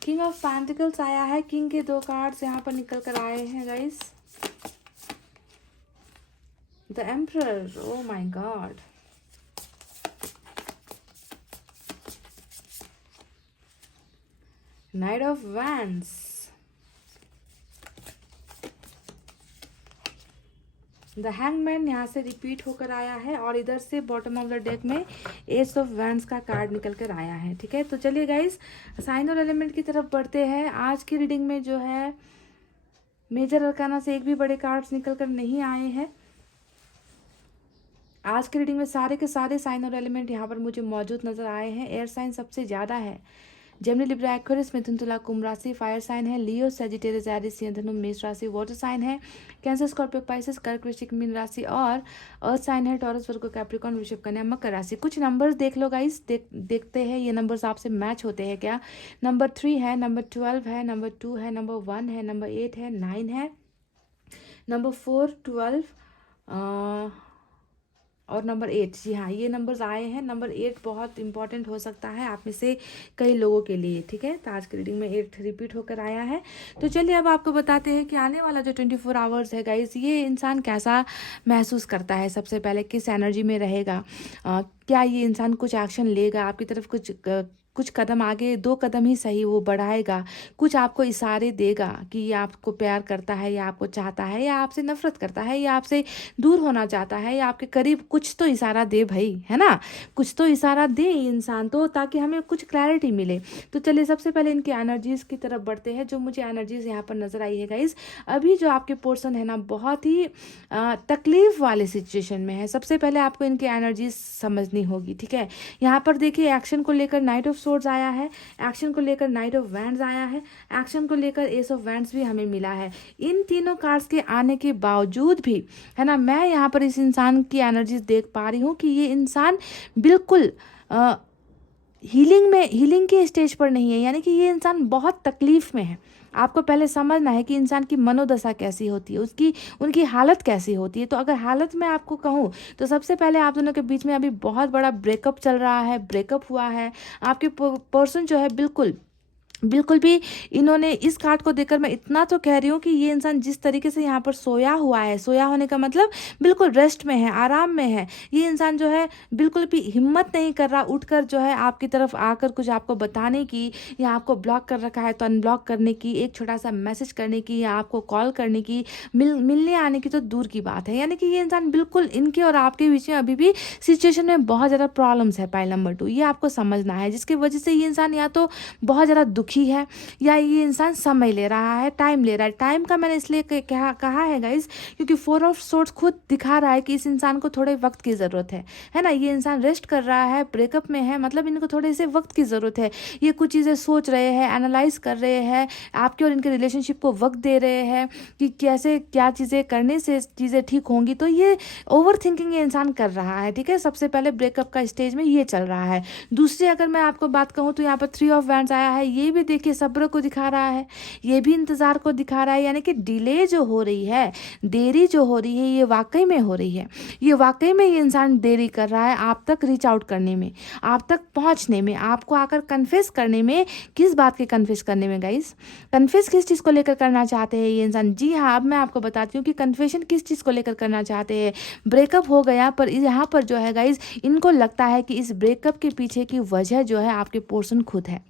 किंग ऑफ पेंटिकल्स आया है। किंग के 2 कार्ड्स यहाँ पर निकल कर आए हैं guys. The emperor, O my God, night of wands, the hangman यहाँ से रिपीट होकर आया है और इधर से बॉटम ऑफ द डेक में एस ऑफ वैंड्स का कार्ड निकल कर आया है। ठीक है, तो चलिए गाइस साइन और एलिमेंट की तरफ बढ़ते हैं। आज की रीडिंग में जो है मेजर अरकाना से एक भी बड़े कार्ड्स निकल कर नहीं आए हैं। आज की रीडिंग में सारे के सारे साइन और एलिमेंट यहाँ पर मुझे मौजूद नजर आए हैं। एयर साइन सबसे ज़्यादा है, जेमिनी, लिब्रा, एक्वेरियस, मिथुन, तुला, कुंभ राशि। फायर साइन है लियो, सेजिटेरियस, एरिस, सिंह, धनु, मेष राशि। वाटर साइन है कैंसर, स्कॉर्पियो, पाइसेस, कर्क, वृश्चिक, मीन राशि। और अर्थ साइन है टॉरस, वर्गो, कैप्रिकॉर्न, वृषभ, कन्या, मकर राशि। कुछ नंबर्स देख लो गाइस, देखते हैं ये नंबर्स आपसे मैच होते हैं क्या। नंबर 3 है, नंबर 12 है, नंबर 2 है, नंबर 1 है, नंबर 8 है, 9 है, नंबर 4, 12 और नंबर 8। जी हाँ, ये नंबर्स आए हैं। नंबर 8 बहुत इंपॉर्टेंट हो सकता है आप में से कई लोगों के लिए। ठीक है, तो आज की रीडिंग में 8 रिपीट होकर आया है। तो चलिए अब आपको बताते हैं कि आने वाला जो 24 आवर्स है गाइस, ये इंसान कैसा महसूस करता है। सबसे पहले किस एनर्जी में रहेगा, क्या ये इंसान कुछ एक्शन लेगा आपकी तरफ, कुछ कदम आगे, 2 कदम ही सही वो बढ़ाएगा, कुछ आपको इशारे देगा कि ये आपको प्यार करता है या आपको चाहता है या आपसे नफरत करता है या आपसे दूर होना चाहता है या आपके करीब। कुछ तो इशारा दे भाई, है ना, कुछ तो इशारा दे इंसान तो, ताकि हमें कुछ क्लैरिटी मिले। तो चलिए सबसे पहले इनकी एनर्जीज की तरफ बढ़ते हैं। जो मुझे एनर्जीज यहाँ पर नजर आई है गाइज, अभी जो आपके पोर्सन है ना बहुत ही तकलीफ वाले सिचुएशन में है। सबसे पहले आपको इनकी एनर्जीज समझनी होगी। ठीक है, यहाँ पर देखिए एक्शन को लेकर नाइट ऑफ सोर्ड्स आया है, एक्शन को लेकर नाइट ऑफ वैंड्स आया है, एक्शन को लेकर एस ऑफ वैंड्स भी हमें मिला है। इन तीनों कार्ड्स के आने के बावजूद भी, है ना, मैं यहाँ पर इस इंसान की एनर्जीज देख पा रही हूँ कि ये इंसान बिल्कुल हीलिंग के स्टेज पर नहीं है, यानी कि ये इंसान बहुत तकलीफ में है। आपको पहले समझना है कि इंसान की मनोदशा कैसी होती है, उनकी हालत कैसी होती है। तो अगर हालत में आपको कहूँ तो सबसे पहले आप दोनों के बीच में अभी बहुत बड़ा ब्रेकअप चल रहा है, ब्रेकअप हुआ है। आपके पर्सन जो है बिल्कुल भी, इन्होंने इस कार्ड को देखकर मैं इतना तो कह रही हूँ कि ये इंसान जिस तरीके से यहाँ पर सोया हुआ है, सोया होने का मतलब बिल्कुल रेस्ट में है, आराम में है। ये इंसान जो है बिल्कुल भी हिम्मत नहीं कर रहा उठकर जो है आपकी तरफ आकर कुछ आपको बताने की, या आपको ब्लॉक कर रखा है तो अनब्लॉक करने की, एक छोटा सा मैसेज करने की, या आपको कॉल करने की, मिलने आने की तो दूर की बात है। यानी कि ये इंसान बिल्कुल, इनके और आपके बीच में अभी भी सिचुएशन में बहुत ज़्यादा प्रॉब्लम्स है। पॉइंट नंबर 2 ये आपको समझना है, जिसकी वजह से ये इंसान या तो बहुत ज़्यादा दुखी है या ये इंसान समय ले रहा है, टाइम ले रहा है। टाइम का मैंने इसलिए कहा है गाइस क्योंकि 4 ऑफ सोर्ड्स खुद दिखा रहा है कि इस इंसान को थोड़े वक्त की ज़रूरत है ना। ये इंसान रेस्ट कर रहा है, ब्रेकअप में है, मतलब इनको थोड़े से वक्त की ज़रूरत है। ये कुछ चीज़ें सोच रहे हैं, एनालाइज कर रहे हैं, आपके और इनके रिलेशनशिप को वक्त दे रहे हैं कि कैसे क्या चीज़ें करने से चीज़ें ठीक होंगी। तो ये ओवर थिंकिंग ये इंसान कर रहा है। ठीक है, सबसे पहले ब्रेकअप का स्टेज में ये चल रहा है। दूसरी अगर मैं आपको बात कहूँ तो यहाँ पर 3 ऑफ वैंड्स आया है। ये भी देखिए सब्र को दिखा रहा है, ये भी इंतजार को दिखा रहा है। यानी कि डिले जो हो रही है, देरी जो हो रही है, ये वाकई में हो रही है। ये वाकई में ये इंसान देरी कर रहा है आप तक रीच आउट करने में, आप तक पहुंचने में, आपको आकर कन्फेस करने में। किस बात के कन्फेस करने में गाइस, कन्फेस किस चीज़ को लेकर करना चाहते हैं ये इंसान? जी हाँ, अब मैं आपको बताती हूँ कि कन्फेशन किस चीज़ को लेकर करना चाहते हैं। ब्रेकअप हो गया, पर यहाँ पर जो है गाइस, इनको लगता है कि इस ब्रेकअप के पीछे की वजह जो है आपके पोर्सन खुद है।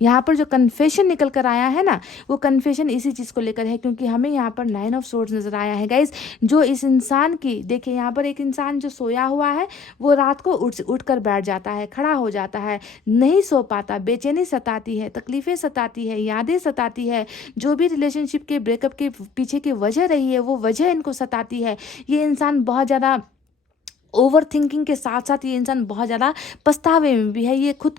यहाँ पर जो कन्फेशन निकल कर आया है ना, वो कन्फेशन इसी चीज़ को लेकर है, क्योंकि हमें यहाँ पर 9 ऑफ सोर्ड्स नजर आया है गाइस। जो इस इंसान की, देखिए यहाँ पर एक इंसान जो सोया हुआ है वो रात को उठ कर बैठ जाता है, खड़ा हो जाता है, नहीं सो पाता, बेचैनी सताती है, तकलीफें सताती है, यादें सताती है। जो भी रिलेशनशिप के ब्रेकअप के पीछे की वजह रही है वो वजह इनको सताती है। ये इंसान बहुत ज़्यादा ओवर थिंकिंग के साथ साथ ये इंसान बहुत ज़्यादा पछतावे में भी है। ये खुद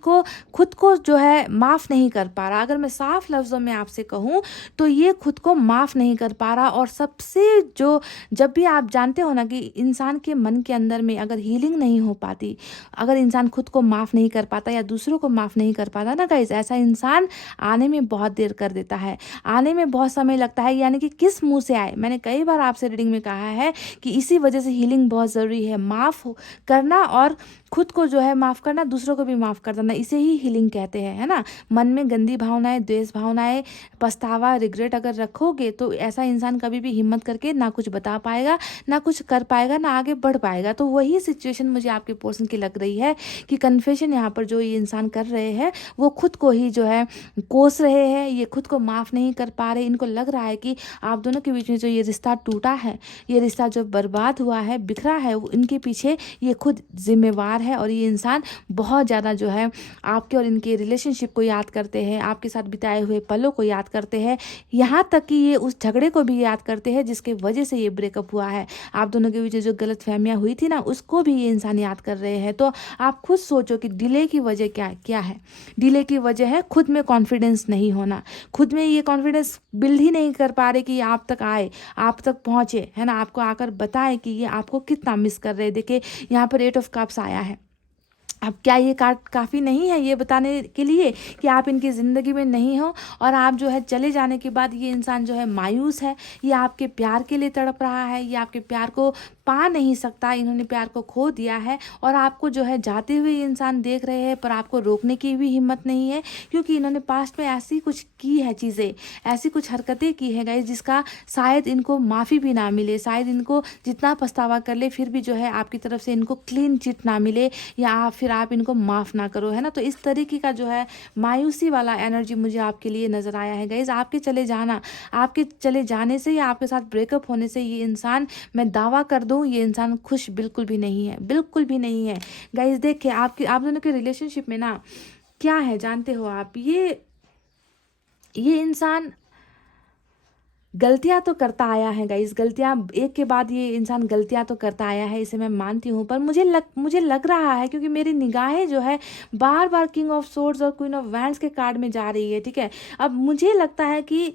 को जो है माफ़ नहीं कर पा रहा। अगर मैं साफ लफ्ज़ों में आपसे कहूँ तो ये खुद को माफ़ नहीं कर पा रहा। और सबसे जो, जब भी आप जानते हो ना कि इंसान के मन के अंदर में अगर हीलिंग नहीं हो पाती, अगर इंसान खुद को माफ़ नहीं कर पाता या दूसरों को माफ़ नहीं कर पाता ना गाइस, ऐसा इंसान आने में बहुत देर कर देता है, आने में बहुत समय लगता है। यानी कि किस मुँह से आए, मैंने कई बार आपसे रीडिंग में कहा है कि इसी वजह से हीलिंग बहुत ज़रूरी है। माफ़ करना और खुद को जो है माफ़ करना, दूसरों को भी माफ़ कर देना, इसे ही हीलिंग कहते हैं, है ना। मन में गंदी भावनाएं, द्वेष भावनाएं, पछतावा, रिग्रेट अगर रखोगे तो ऐसा इंसान कभी भी हिम्मत करके ना कुछ बता पाएगा, ना कुछ कर पाएगा, ना आगे बढ़ पाएगा। तो वही सिचुएशन मुझे आपके पोर्शन की लग रही है कि कन्फेशन यहाँ पर जो ये इंसान कर रहे हैं वो खुद को ही जो है कोस रहे हैं, ये खुद को माफ़ नहीं कर पा रहे। इनको लग रहा है कि आप दोनों के बीच में जो ये रिश्ता टूटा है, ये रिश्ता जो बर्बाद हुआ है, बिखरा है, वो इनके पीछे ये खुद जिम्मेवार है। और ये इंसान बहुत ज़्यादा जो है आपके और इनके रिलेशनशिप को याद करते हैं, आपके साथ बिताए हुए पलों को याद करते हैं, यहाँ तक कि ये उस झगड़े को भी याद करते हैं जिसके वजह से ये ब्रेकअप हुआ है। आप दोनों के बीच जो गलतफहमियां हुई थी ना, उसको भी ये इंसान याद कर रहे हैं। तो आप खुद सोचो कि डिले की वजह क्या है। डिले की वजह है खुद में कॉन्फिडेंस नहीं होना, खुद में ये कॉन्फिडेंस बिल्ड ही नहीं कर पा रहे कि आप तक आए, आप तक पहुँचे, है ना, आपको आकर बताए कि ये आपको कितना मिस कर रहे हैं। देखिए यहाँ पर 8 ऑफ कप्स आया है। अब क्या ये कार्ड काफ़ी नहीं है ये बताने के लिए कि आप इनकी ज़िंदगी में नहीं हो, और आप जो है चले जाने के बाद ये इंसान जो है मायूस है, ये आपके प्यार के लिए तड़प रहा है, ये आपके प्यार को पा नहीं सकता, इन्होंने प्यार को खो दिया है। और आपको जो है जाते हुए ये इंसान देख रहे हैं, पर आपको रोकने की भी हिम्मत नहीं है, क्योंकि इन्होंने पास्ट में ऐसी कुछ की है चीज़ें, ऐसी कुछ हरकतें की है गाइस, जिसका शायद इनको माफ़ी भी ना मिले, शायद इनको जितना पछतावा कर ले फिर भी जो है आपकी तरफ से इनको क्लीन चिट ना मिले, या फिर आप इनको माफ़ ना करो, है ना। तो इस तरीके का जो है मायूसी वाला एनर्जी मुझे आपके लिए नज़र आया है गाइज। आपके चले जाने से या आपके साथ ब्रेकअप होने से ये इंसान, मैं दावा कर दूं, ये इंसान खुश बिल्कुल भी नहीं है, बिल्कुल भी नहीं है गाइज। देखिए आप दोनों के रिलेशनशिप में ना क्या है जानते हो आप, ये इंसान गलतियां तो करता आया है गाइस, गलतियां एक के बाद ये इंसान गलतियां तो करता आया है, इसे मैं मानती हूँ। पर मुझे लग रहा है, क्योंकि मेरी निगाहें जो है बार बार किंग ऑफ सोर्ड्स और क्वीन ऑफ वैंड्स के कार्ड में जा रही है, ठीक है। अब मुझे लगता है कि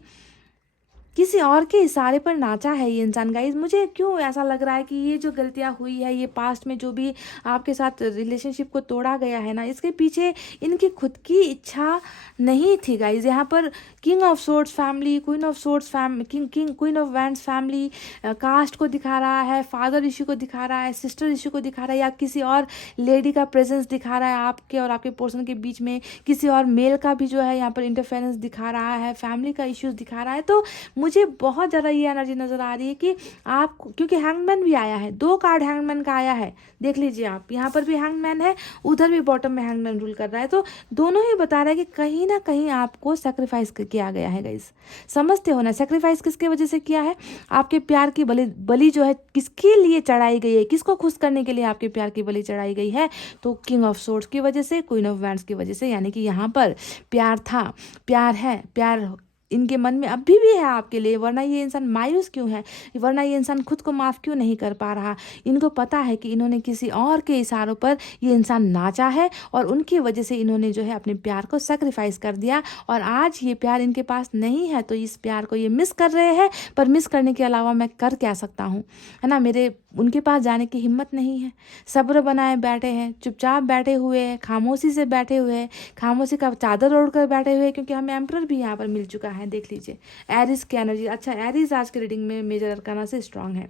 किसी और के इशारे पर नाचा है ये इंसान गाइज। मुझे क्यों ऐसा लग रहा है कि ये जो गलतियां हुई है, ये पास्ट में जो भी आपके साथ रिलेशनशिप को तोड़ा गया है ना, इसके पीछे इनकी खुद की इच्छा नहीं थी गाइज। यहाँ पर king of swords family, queen of swords family, queen of wands family cast को दिखा रहा है, फादर इशू को दिखा रहा है, सिस्टर इशू को दिखा रहा है, या किसी और लेडी का प्रेजेंस दिखा रहा है आपके और आपके पर्सन के बीच में, किसी और मेल का भी जो है यहाँ पर इंटरफेरेंस दिखा रहा है, फैमिली का इश्यूज दिखा रहा है। तो मुझे बहुत ज़्यादा ये एनर्जी नज़र आ रही है कि आप, क्योंकि हैंगमैन भी आया है, 2 कार्ड हैंगमैन का आया है, देख लीजिए आप, यहाँ पर भी हैंगमैन है, उधर भी बॉटम में हैंगमैन रूल कर रहा है। तो दोनों ही बता रहा है कि कहीं ना कहीं आपको सेक्रीफाइस किया गया है गाइस। समझते हो ना, सेक्रीफाइस किसके वजह से किया है? आपके प्यार की बलि जो है किसके लिए चढ़ाई गई है, किसको खुश करने के लिए आपके प्यार की बलि चढ़ाई गई है? तो किंग ऑफ सोर्ड्स की वजह से, क्वीन ऑफ वैंड्स की वजह से। यानी कि यहाँ पर प्यार था, प्यार है, प्यार इनके मन में अभी भी है आपके लिए, वरना ये इंसान मायूस क्यों है, वरना ये इंसान खुद को माफ़ क्यों नहीं कर पा रहा? इनको पता है कि इन्होंने किसी और के इशारों पर ये इंसान नाचा है, और उनकी वजह से इन्होंने जो है अपने प्यार को सेक्रीफाइस कर दिया, और आज ये प्यार इनके पास नहीं है, तो इस प्यार को ये मिस कर रहे हैं। पर मिस करने के अलावा मैं कर क्या सकता हूँ, है ना। उनके पास जाने की हिम्मत नहीं है, सब्र बनाए बैठे हैं, चुपचाप बैठे हुए हैं, खामोशी से बैठे हुए हैं, खामोशी का चादर ओढ़ कर बैठे हुए हैं, क्योंकि हमें एम्परर भी यहाँ पर मिल चुका है, देख लीजिए। एरिस की एनर्जी, अच्छा एरिस आज के रीडिंग में मेजर अरकाना से स्ट्रांग है।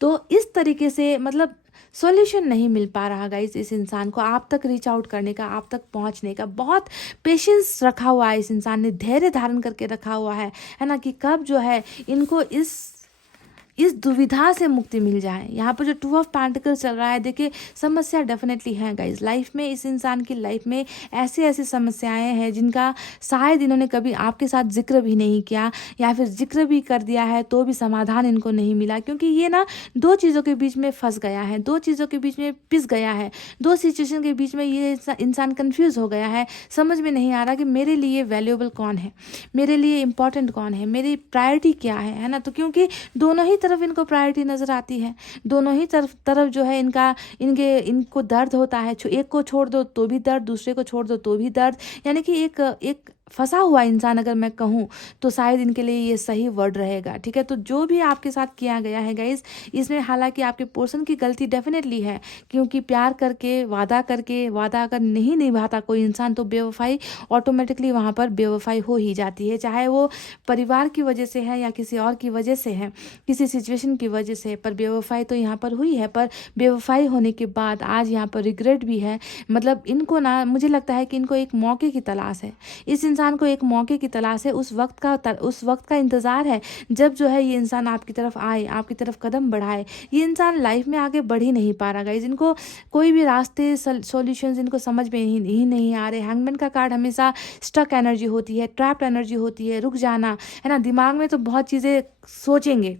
तो इस तरीके से मतलब सॉल्यूशन नहीं मिल पा रहा गाइस इस इंसान को आप तक रीच आउट करने का, आप तक पहुंचने का। बहुत पेशेंस रखा हुआ है इस इंसान ने, धैर्य धारण करके रखा हुआ है ना, कि कब जो है इनको इस दुविधा से मुक्ति मिल जाए। यहाँ पर जो 2 ऑफ पेंटिकल्स चल रहा है, देखिए समस्या डेफिनेटली है गाइज लाइफ में। इस इंसान की लाइफ में ऐसी समस्याएं हैं जिनका शायद इन्होंने कभी आपके साथ जिक्र भी नहीं किया, या फिर जिक्र भी कर दिया है तो भी समाधान इनको नहीं मिला, क्योंकि ये ना 2 चीज़ों के बीच में फंस गया है, 2 चीज़ों के बीच में पिस गया है, 2 सिचुएशन के बीच में ये इंसान कंफ्यूज हो गया है। समझ में नहीं आ रहा कि मेरे लिए वैल्यूएबल कौन है, मेरे लिए इंपॉर्टेंट कौन है, मेरी प्रायोरिटी क्या है ना। तो क्योंकि दोनों ही तरफ इनको प्रायोरिटी नजर आती है, दोनों ही तरफ जो है इनको दर्द होता है। एक को छोड़ दो तो भी दर्द, दूसरे को छोड़ दो तो भी दर्द, यानी कि एक फंसा हुआ इंसान अगर मैं कहूँ तो शायद इनके लिए ये सही वर्ड रहेगा, ठीक है। तो जो भी आपके साथ किया गया है गाइज, इसमें हालांकि आपके पर्सन की गलती डेफिनेटली है, क्योंकि प्यार करके वादा अगर नहीं निभाता कोई इंसान तो बेवफाई ऑटोमेटिकली वहाँ पर बेवफाई हो ही जाती है, चाहे वो परिवार की वजह से है या किसी और की वजह से है, किसी सिचुएशन की वजह से, पर बेवफाई तो यहाँ पर हुई है। पर बेवफाई होने के बाद आज यहाँ पर रिग्रेट भी है। मतलब इनको ना, मुझे लगता है कि इनको एक मौके की तलाश है, इस इंसान को एक मौके की तलाश है, उस वक्त का इंतज़ार है जब जो है ये इंसान आपकी तरफ आए, आपकी तरफ कदम बढ़ाए। ये इंसान लाइफ में आगे बढ़ ही नहीं पा रहा गाइज, इनको कोई भी रास्ते सॉल्यूशंस इनको समझ में ही नहीं आ रहे। हैंगमैन का कार्ड हमेशा स्टक एनर्जी होती है, ट्रैप्ड एनर्जी होती है, रुक जाना है ना। दिमाग में तो बहुत चीज़ें सोचेंगे,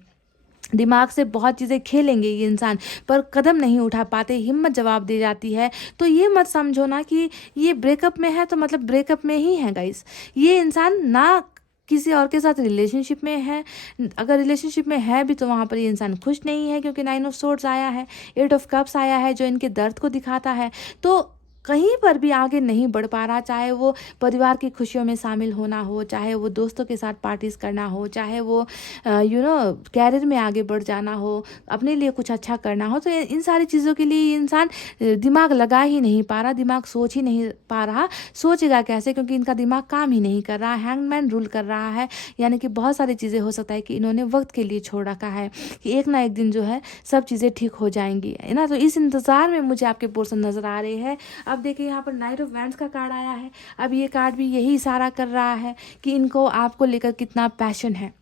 दिमाग से बहुत चीज़ें खेलेंगे ये इंसान, पर कदम नहीं उठा पाते, हिम्मत जवाब दे जाती है। तो ये मत समझो ना कि ये ब्रेकअप में है तो मतलब ब्रेकअप में ही है गाइस। ये इंसान ना किसी और के साथ रिलेशनशिप में है, अगर रिलेशनशिप में है भी तो वहाँ पर ये इंसान खुश नहीं है, क्योंकि 9 ऑफ सोर्ड्स आया है, 8 ऑफ कप्स आया है जो इनके दर्द को दिखाता है। तो कहीं पर भी आगे नहीं बढ़ पा रहा, चाहे वो परिवार की खुशियों में शामिल होना हो, चाहे वो दोस्तों के साथ पार्टीज करना हो, चाहे वो कैरियर में आगे बढ़ जाना हो, अपने लिए कुछ अच्छा करना हो, तो इन सारी चीज़ों के लिए ये इंसान दिमाग लगा ही नहीं पा रहा, दिमाग सोच ही नहीं पा रहा। सोचेगा कैसे, क्योंकि इनका दिमाग काम ही नहीं कर रहा। हैंगमैन रूल कर रहा है, यानी कि बहुत सारी चीज़ें हो सकता है कि इन्होंने वक्त के लिए छोड़ रखा है कि एक ना एक दिन जो है सब चीज़ें ठीक हो जाएंगी, है ना। तो इस इंतज़ार में मुझे आपके पोर्शन नज़र आ रहे हैं। अब देखिए यहाँ पर नाइट ऑफ वैंड्स का कार्ड आया है। अब ये कार्ड भी यही इशारा कर रहा है कि इनको आपको लेकर कितना पैशन है।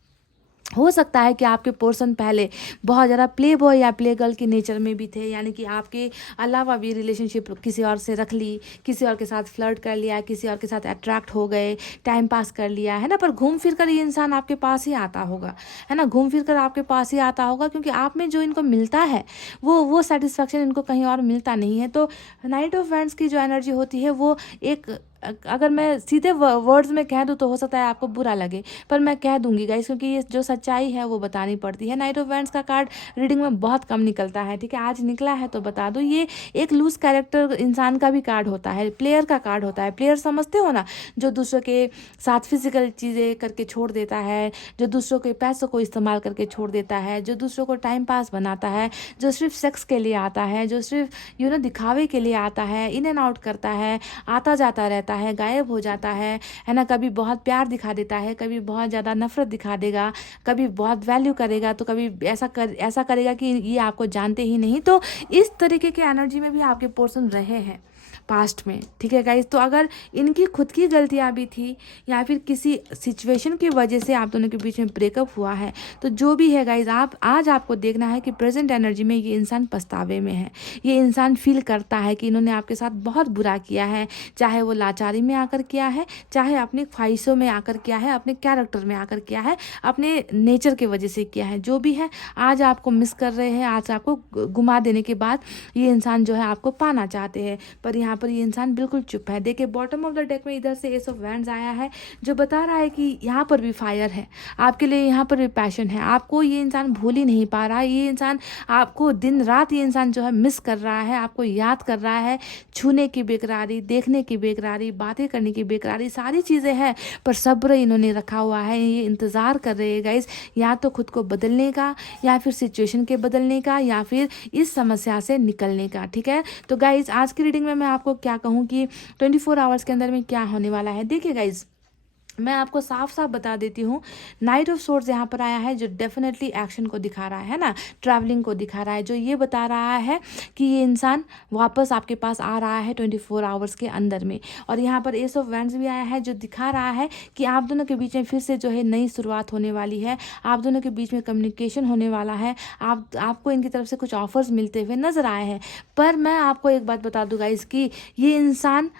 हो सकता है कि आपके पर्सन पहले बहुत ज़्यादा प्ले बॉय या प्ले गर्ल के नेचर में भी थे, यानी कि आपके अलावा भी रिलेशनशिप किसी और से रख ली, किसी और के साथ फ्लर्ट कर लिया, किसी और के साथ अट्रैक्ट हो गए, टाइम पास कर लिया, है ना। पर घूम फिर कर ये इंसान आपके पास ही आता होगा, है ना, घूम फिर कर आपके पास ही आता होगा, क्योंकि आप में जो इनको मिलता है वो सेटिस्फैक्शन इनको कहीं और मिलता नहीं है। तो नाइट ऑफ वैंड्स की जो एनर्जी होती है वो एक, अगर मैं सीधे वर्ड्स में कह दूँ तो हो सकता है आपको बुरा लगे, पर मैं कह दूंगी गाइस, क्योंकि ये जो सच्चाई है वो बतानी पड़ती है। नाइट ऑफ वैंड्स का कार्ड रीडिंग में बहुत कम निकलता है, ठीक है, आज निकला है तो बता दूँ। ये एक लूज कैरेक्टर इंसान का भी कार्ड होता है, प्लेयर का कार्ड होता है। प्लेयर समझते हो ना, जो दूसरों के साथ फिजिकल चीज़ें करके छोड़ देता है, जो दूसरों के पैसों को इस्तेमाल करके छोड़ देता है, जो दूसरों को टाइम पास बनाता है, जो सिर्फ सेक्स के लिए आता है, जो सिर्फ दिखावे के लिए आता है, इन एंड आउट करता है, आता जाता रहता है, गायब हो जाता है ना। कभी बहुत प्यार दिखा देता है, कभी बहुत ज़्यादा नफरत दिखा देगा, कभी बहुत वैल्यू करेगा, तो कभी ऐसा करेगा कि ये आपको जानते ही नहीं। तो इस तरीके के एनर्जी में भी आपके पर्सन रहे हैं पास्ट में, ठीक है गाइज। तो अगर इनकी खुद की गलतियाँ भी थी या फिर किसी सिचुएशन की वजह से आप दोनों के बीच में ब्रेकअप हुआ है, तो जो भी है गाइज, आज आपको देखना है कि प्रेजेंट एनर्जी में ये इंसान पछतावे में है। ये इंसान फील करता है कि इन्होंने आपके साथ बहुत बुरा किया है, चाहे वो लाचारी में आकर किया है, चाहे अपनी ख्वाहिशों में आकर किया है, अपने कैरेक्टर में आकर किया है, अपने नेचर की वजह से किया है। जो भी है आज आपको मिस कर रहे हैं, आज आपको गुमा देने के बाद ये इंसान जो है आपको पाना चाहते हैं, पर यहाँ पर ये इंसान बिल्कुल चुप है। देखिए बॉटम ऑफ द डेक में इधर से एस ऑफ वैंड्स आया है, जो बता रहा है कि यहाँ पर भी फायर है आपके लिए, यहाँ पर भी पैशन है, आपको ये इंसान भूल ही नहीं पा रहा है। ये इंसान आपको दिन रात ये इंसान जो है मिस कर रहा है, आपको याद कर रहा है। छूने की बेकरारी, देखने की बेकरारी, बातें करने की बेकरारी, सारी चीज़ें हैं, पर सब्र इन्होंने रखा हुआ है। ये इंतज़ार कर रहे हैं गाइस, या तो खुद को बदलने का, या फिर सिचुएशन के बदलने का, या फिर इस समस्या से निकलने का, ठीक है। तो गाइस आज की रीडिंग में मैं आपको क्या कहूँ कि 24 आवर्स के अंदर में क्या होने वाला है। देखिए गाइज, मैं आपको साफ साफ बता देती हूँ, नाइट ऑफ सोर्ड्स यहाँ पर आया है, जो डेफिनेटली एक्शन को दिखा रहा है ना, ट्रैवलिंग को दिखा रहा है, जो ये बता रहा है कि ये इंसान वापस आपके पास आ रहा है 24 आवर्स के अंदर में। और यहाँ पर एस ऑफ वैंड्स भी आया है, जो दिखा रहा है कि आप दोनों के बीच में फिर से जो है नई शुरुआत होने वाली है, आप दोनों के बीच में कम्युनिकेशन होने वाला है, आपको इनकी तरफ से कुछ ऑफर्स मिलते हुए नजर आए हैं। पर मैं आपको एक बात बता दूँ गाइस कि ये इंसान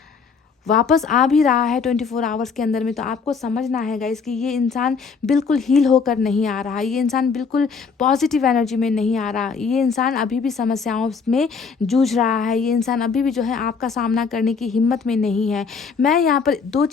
वापस आ भी रहा है 24 आवर्स के अंदर में, तो आपको समझना है गाइस कि ये इंसान बिल्कुल हील होकर नहीं आ रहा, ये इंसान बिल्कुल पॉजिटिव एनर्जी में नहीं आ रहा, ये इंसान अभी भी समस्याओं में जूझ रहा है, ये इंसान अभी भी जो है आपका सामना करने की हिम्मत में नहीं है। मैं यहाँ पर दो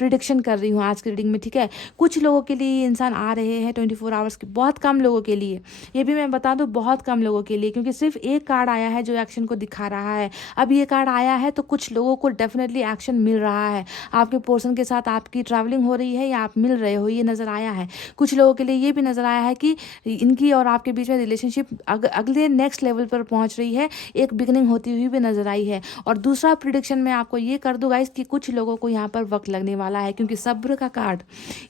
प्रिडिक्शन कर रही हूँ आज की रीडिंग में, ठीक है। कुछ लोगों के लिए ये इंसान आ रहे हैं 24 आवर्स के, बहुत कम लोगों के लिए, ये भी मैं बता दूँ बहुत कम लोगों के लिए, क्योंकि सिर्फ एक कार्ड आया है जो एक्शन को दिखा रहा है। अब ये कार्ड आया है तो कुछ लोगों को डेफिनेटली एक्शन मिल रहा है। आपके पर्सन के साथ आपकी ट्रैवलिंग हो रही है या आप मिल रहे हो, ये नज़र आया है। कुछ लोगों के लिए ये भी नज़र आया है कि इनकी और आपके बीच में रिलेशनशिप अगले नेक्स्ट लेवल पर पहुंच रही है, एक बिगनिंग होती हुई भी नज़र आई है। और दूसरा प्रिडिक्शन मैं आपको ये कर दूँ गाइस कि कुछ लोगों को यहाँ पर वक्त लगने वाला है, क्योंकि सब्र का कार्ड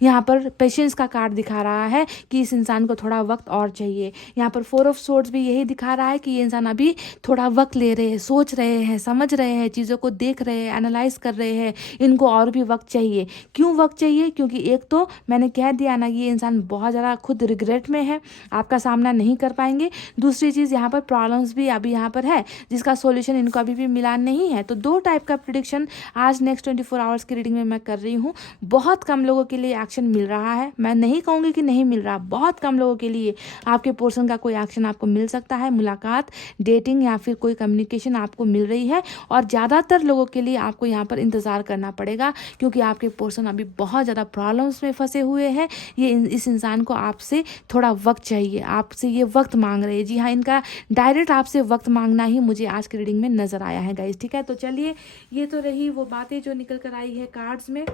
यहाँ पर, पेशेंस का कार्ड दिखा रहा है कि इस इंसान को थोड़ा वक्त और चाहिए। यहाँ पर 4 ऑफ सोर्ड्स भी यही दिखा रहा है कि ये इंसान अभी थोड़ा वक्त ले रहे हैं, सोच रहे हैं, समझ रहे हैं, चीज़ों को देख रहे हैं, एनालाइज कर रहे हैं, इनको और भी वक्त चाहिए। क्यों वक्त चाहिए? क्योंकि एक तो मैंने कह दिया ना, ये इंसान बहुत ज़्यादा खुद रिग्रेट में है, आपका सामना नहीं कर पाएंगे। दूसरी चीज़ यहाँ पर प्रॉब्लम्स भी अभी यहाँ पर है जिसका सॉल्यूशन इनको अभी भी मिला नहीं है। तो 2 टाइप का प्रिडिक्शन आज नेक्स्ट 24 आवर्स की रीडिंग में मैं कर रही हूँ। बहुत कम लोगों के लिए एक्शन मिल रहा है, मैं नहीं कहूँगी कि नहीं मिल रहा, बहुत कम लोगों के लिए आपके पोर्शन का कोई एक्शन आपको मिल सकता है, मुलाकात, डेटिंग या फिर कोई कम्युनिकेशन आपको मिल रही है। और ज़्यादातर लोगों के लिए आपको यहाँ पर इंतज़ार करना पड़ेगा, क्योंकि आपके पोर्शन अभी बहुत ज़्यादा प्रॉब्लम्स में फंसे हुए हैं। ये इस इंसान को आपसे थोड़ा वक्त चाहिए, आपसे ये वक्त मांग रहे हैं। जी हाँ, इनका डायरेक्ट आपसे वक्त मांगना ही मुझे आज की रीडिंग में नज़र आया है गाइस, ठीक है। तो चलिए, ये तो रही वो बातें जो निकल कर आई है कार्ड्स में।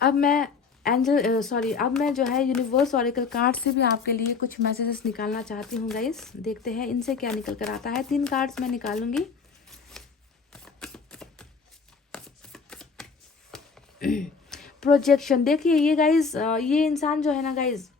अब मैं अब मैं जो है यूनिवर्स ऑरेकल कार्ड से भी आपके लिए कुछ मैसेजेस निकालना चाहती हूँ गाइस। देखते हैं इनसे क्या निकल कर आता है। 3 कार्ड्स मैं निकालूंगी। प्रोजेक्शन, देखिए ये गाइस, ये इंसान जो है ना गाइस,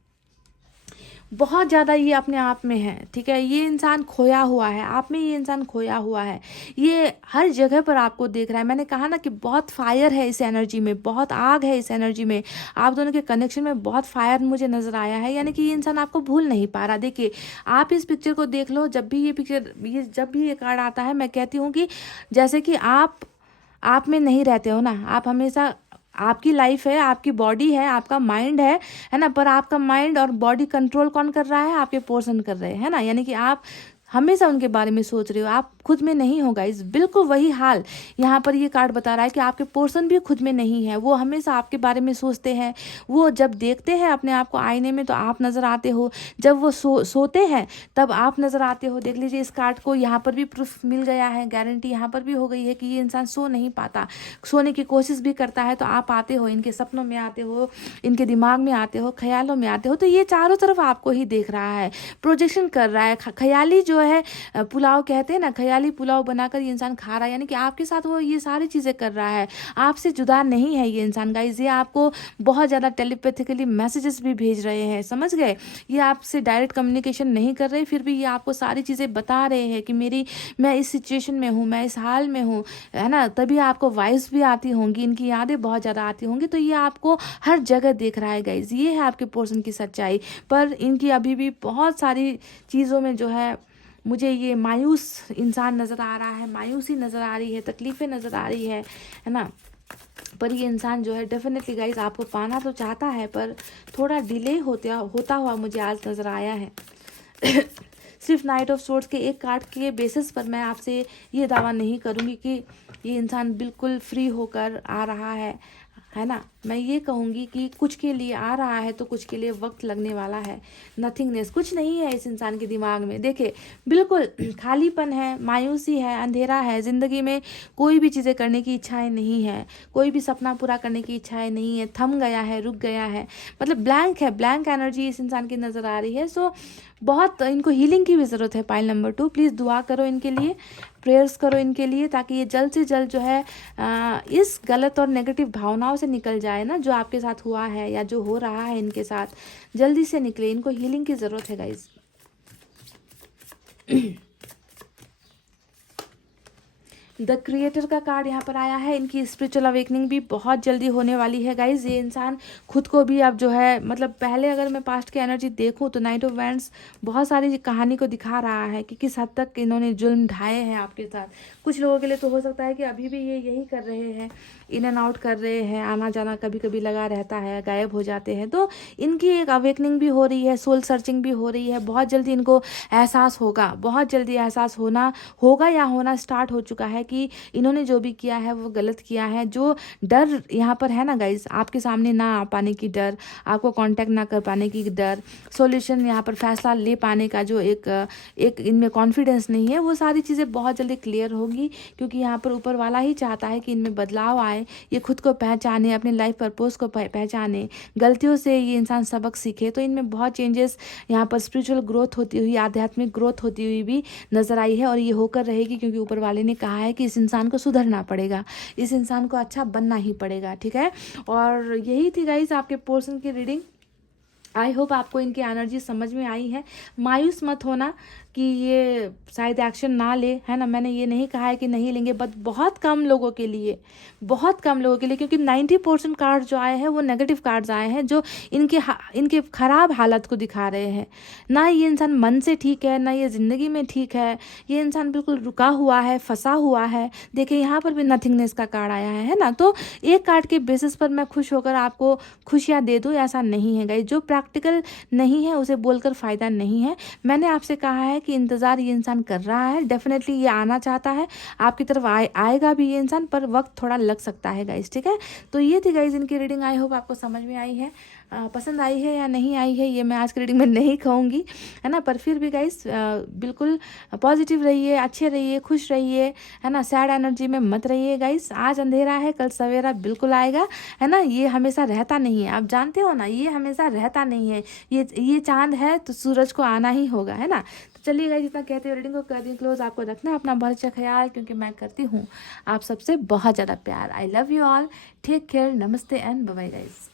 बहुत ज़्यादा ये अपने आप में है, ठीक है। ये इंसान खोया हुआ है, आप में ये इंसान खोया हुआ है। ये हर जगह पर आपको देख रहा है। मैंने कहा ना कि बहुत फायर है इस एनर्जी में, बहुत आग है इस एनर्जी में। आप दोनों के कनेक्शन में बहुत फायर मुझे नज़र आया है, यानी कि ये इंसान आपको भूल नहीं पा रहा। देखिए, आप इस पिक्चर को देख लो, जब भी ये कार्ड आता है, मैं कहती हूँ कि जैसे कि आप में नहीं रहते हो ना, आप हमेशा, आपकी लाइफ है, आपकी बॉडी है, आपका माइंड है ना, पर आपका माइंड और बॉडी कंट्रोल कौन कर रहा है? आपके पोर्शन कर रहे हैं ना, यानी कि आप हमेशा उनके बारे में सोच रहे हो, आप खुद में नहीं हो गाइस। बिल्कुल वही हाल यहाँ पर ये कार्ड बता रहा है कि आपके पोर्शन भी खुद में नहीं है। वो हमेशा आपके बारे में सोचते हैं। वो जब देखते हैं अपने आप को आईने में तो आप नज़र आते हो, जब वो सोते हैं तब आप नज़र आते हो। देख लीजिए, इस कार्ड को यहाँ पर भी प्रूफ मिल गया है, गारंटी यहाँ पर भी हो गई है कि ये इंसान सो नहीं पाता, सोने की कोशिश भी करता है तो आप आते हो, इनके सपनों में आते हो, इनके दिमाग में आते हो, ख्यालों में आते हो। तो ये चारों तरफ आपको ही देख रहा है, प्रोजेक्शन कर रहा है। ख्याली जो है पुलाव कहते हैं ना, ख्याली पुलाव बनाकर ये इंसान खा रहा है, यानी कि आपके साथ वो ये सारी चीज़ें कर रहा है। आपसे जुदा नहीं है ये इंसान गाइस। ये आपको बहुत ज़्यादा टेलीपैथिकली मैसेजेस भी भेज रहे हैं, समझ गए। ये आपसे डायरेक्ट कम्युनिकेशन नहीं कर रहे, फिर भी ये आपको सारी चीज़ें बता रहे हैं कि मैं इस सिचुएशन में हूँ, मैं इस हाल में हूँ, है ना। तभी आपको वाइब्स भी आती होंगी, इनकी यादें बहुत ज़्यादा आती होंगी। तो ये आपको हर जगह देख रहा है गाइस। ये है आपके पर्सन की सच्चाई। पर इनकी अभी भी बहुत सारी चीज़ों में जो है मुझे ये मायूस इंसान नज़र आ रहा है, मायूसी नज़र आ रही है, तकलीफ़ें नज़र आ रही है ना। पर ये इंसान जो है डेफिनेटली गाइस आपको पाना तो चाहता है, पर थोड़ा डिले होता हुआ मुझे आज नज़र आया है। सिर्फ नाइट ऑफ सोर्ड्स के एक कार्ड के बेसिस पर मैं आपसे ये दावा नहीं करूँगी कि ये इंसान बिल्कुल फ्री होकर आ रहा है ना। मैं ये कहूँगी कि कुछ के लिए आ रहा है तो कुछ के लिए वक्त लगने वाला है। नथिंगनेस, कुछ नहीं है इस इंसान के दिमाग में। देखिए, बिल्कुल खालीपन है, मायूसी है, अंधेरा है, ज़िंदगी में कोई भी चीज़ें करने की इच्छाएं नहीं है, कोई भी सपना पूरा करने की इच्छाएं नहीं है, थम गया है, रुक गया है, मतलब ब्लैंक है, ब्लैंक एनर्जी इस इंसान की नज़र आ रही है। सो बहुत इनको हीलिंग की भी ज़रूरत है। पाइल नंबर 2, प्लीज़ दुआ करो इनके लिए, प्रेयर्स करो इनके लिए, ताकि ये जल्द से जल्द जो है इस गलत और नेगेटिव भावनाओं से निकल जाए ना, जो आपके साथ हुआ है या जो हो रहा है इनके साथ, जल्दी से निकले। इनको हीलिंग की ज़रूरत है गाइज। द क्रिएटर का कार्ड यहाँ पर आया है। इनकी स्पिरिचुअल अवेकनिंग भी बहुत जल्दी होने वाली है गाइज। ये इंसान खुद को भी अब जो है, मतलब पहले अगर मैं पास्ट की एनर्जी देखूँ तो नाइट ऑफ वैंड्स बहुत सारी कहानी को दिखा रहा है कि किस हद तक इन्होंने जुल्म ढाए हैं आपके साथ। कुछ लोगों के लिए तो हो सकता है कि अभी भी ये यही कर रहे हैं, इन एंड आउट कर रहे हैं, आना जाना कभी कभी लगा रहता है, गायब हो जाते हैं। तो इनकी एक अवेकनिंग भी हो रही है, सोल सर्चिंग भी हो रही है। बहुत जल्दी इनको एहसास होगा, बहुत जल्दी एहसास होना होगा या होना स्टार्ट हो चुका है कि इन्होंने जो भी किया है वो गलत किया है। जो डर यहाँ पर है ना गाइस, आपके सामने ना आ पाने की डर, आपको कांटेक्ट ना कर पाने की डर, सॉल्यूशन यहाँ पर फैसला ले पाने का जो एक इनमें कॉन्फिडेंस नहीं है, वो सारी चीज़ें बहुत जल्दी क्लियर होगी। क्योंकि यहाँ पर ऊपर वाला ही चाहता है कि इनमें बदलाव आए, ये खुद को पहचाने, अपने लाइफ पर्पस को पहचाने, गलतियों से ये इंसान सबक सीखे। तो इनमें बहुत चेंजेस यहाँ पर स्पिरिचुअल ग्रोथ होती हुई, आध्यात्मिक ग्रोथ होती हुई भी नजर आई है, और ये होकर रहेगी। क्योंकि ऊपर वाले ने कहा है कि इस इंसान को सुधरना पड़ेगा, इस इंसान को अच्छा बनना ही पड़ेगा, ठीक है। और यही थी गाइस आपके पोर्शन की रीडिंग। आई होप आपको इनकी एनर्जी समझ में आई है। मायूस मत होना कि ये शायद एक्शन ना ले, है ना। मैंने ये नहीं कहा है कि नहीं लेंगे, बट बहुत कम लोगों के लिए, बहुत कम लोगों के लिए, क्योंकि 90% कार्ड जो आए हैं वो नेगेटिव कार्ड्स आए हैं, जो इनके खराब हालत को दिखा रहे हैं। ना ये इंसान मन से ठीक है, ना ये ज़िंदगी में ठीक है, ये इंसान बिल्कुल रुका हुआ है, फंसा हुआ है। देखिए यहाँ पर भी नथिंगनेस का कार्ड आया है ना। तो एक कार्ड के बेसिस पर मैं खुश होकर आपको खुशियाँ दे दूँ, ऐसा नहीं है गाइस। जो प्रैक्टिकल नहीं है उसे बोलकर फ़ायदा नहीं है। मैंने आपसे कहा है कि इंतज़ार ये इंसान कर रहा है, डेफिनेटली ये आना चाहता है आपकी तरफ, आएगा भी ये इंसान, पर वक्त थोड़ा लग सकता है गाइस, ठीक है। तो ये थी गाइस इनकी रीडिंग। आई होप आपको समझ में आई है, पसंद आई है या नहीं आई है ये मैं आज की रीडिंग में नहीं कहूँगी, है ना। पर फिर भी गाइस बिल्कुल पॉजिटिव रहिए, अच्छे रहिए, खुश रहिए, है ना। सैड एनर्जी में मत रहिए गाइस। आज अंधेरा है, कल सवेरा बिल्कुल आएगा, है ना। ये हमेशा रहता नहीं है, आप जानते हो ना, ये हमेशा रहता नहीं है। ये चांद है तो सूरज को आना ही होगा, है ना। तो चलिए गाइस, जितना कहते हो रीडिंग को कर दी क्लोज। आपको रखना है अपना बहुत अच्छा ख्याल, क्योंकि मैं करती हूँ आप सबसे बहुत ज़्यादा प्यार। I love you all, take care, नमस्ते एंड बाय बाय गाइस।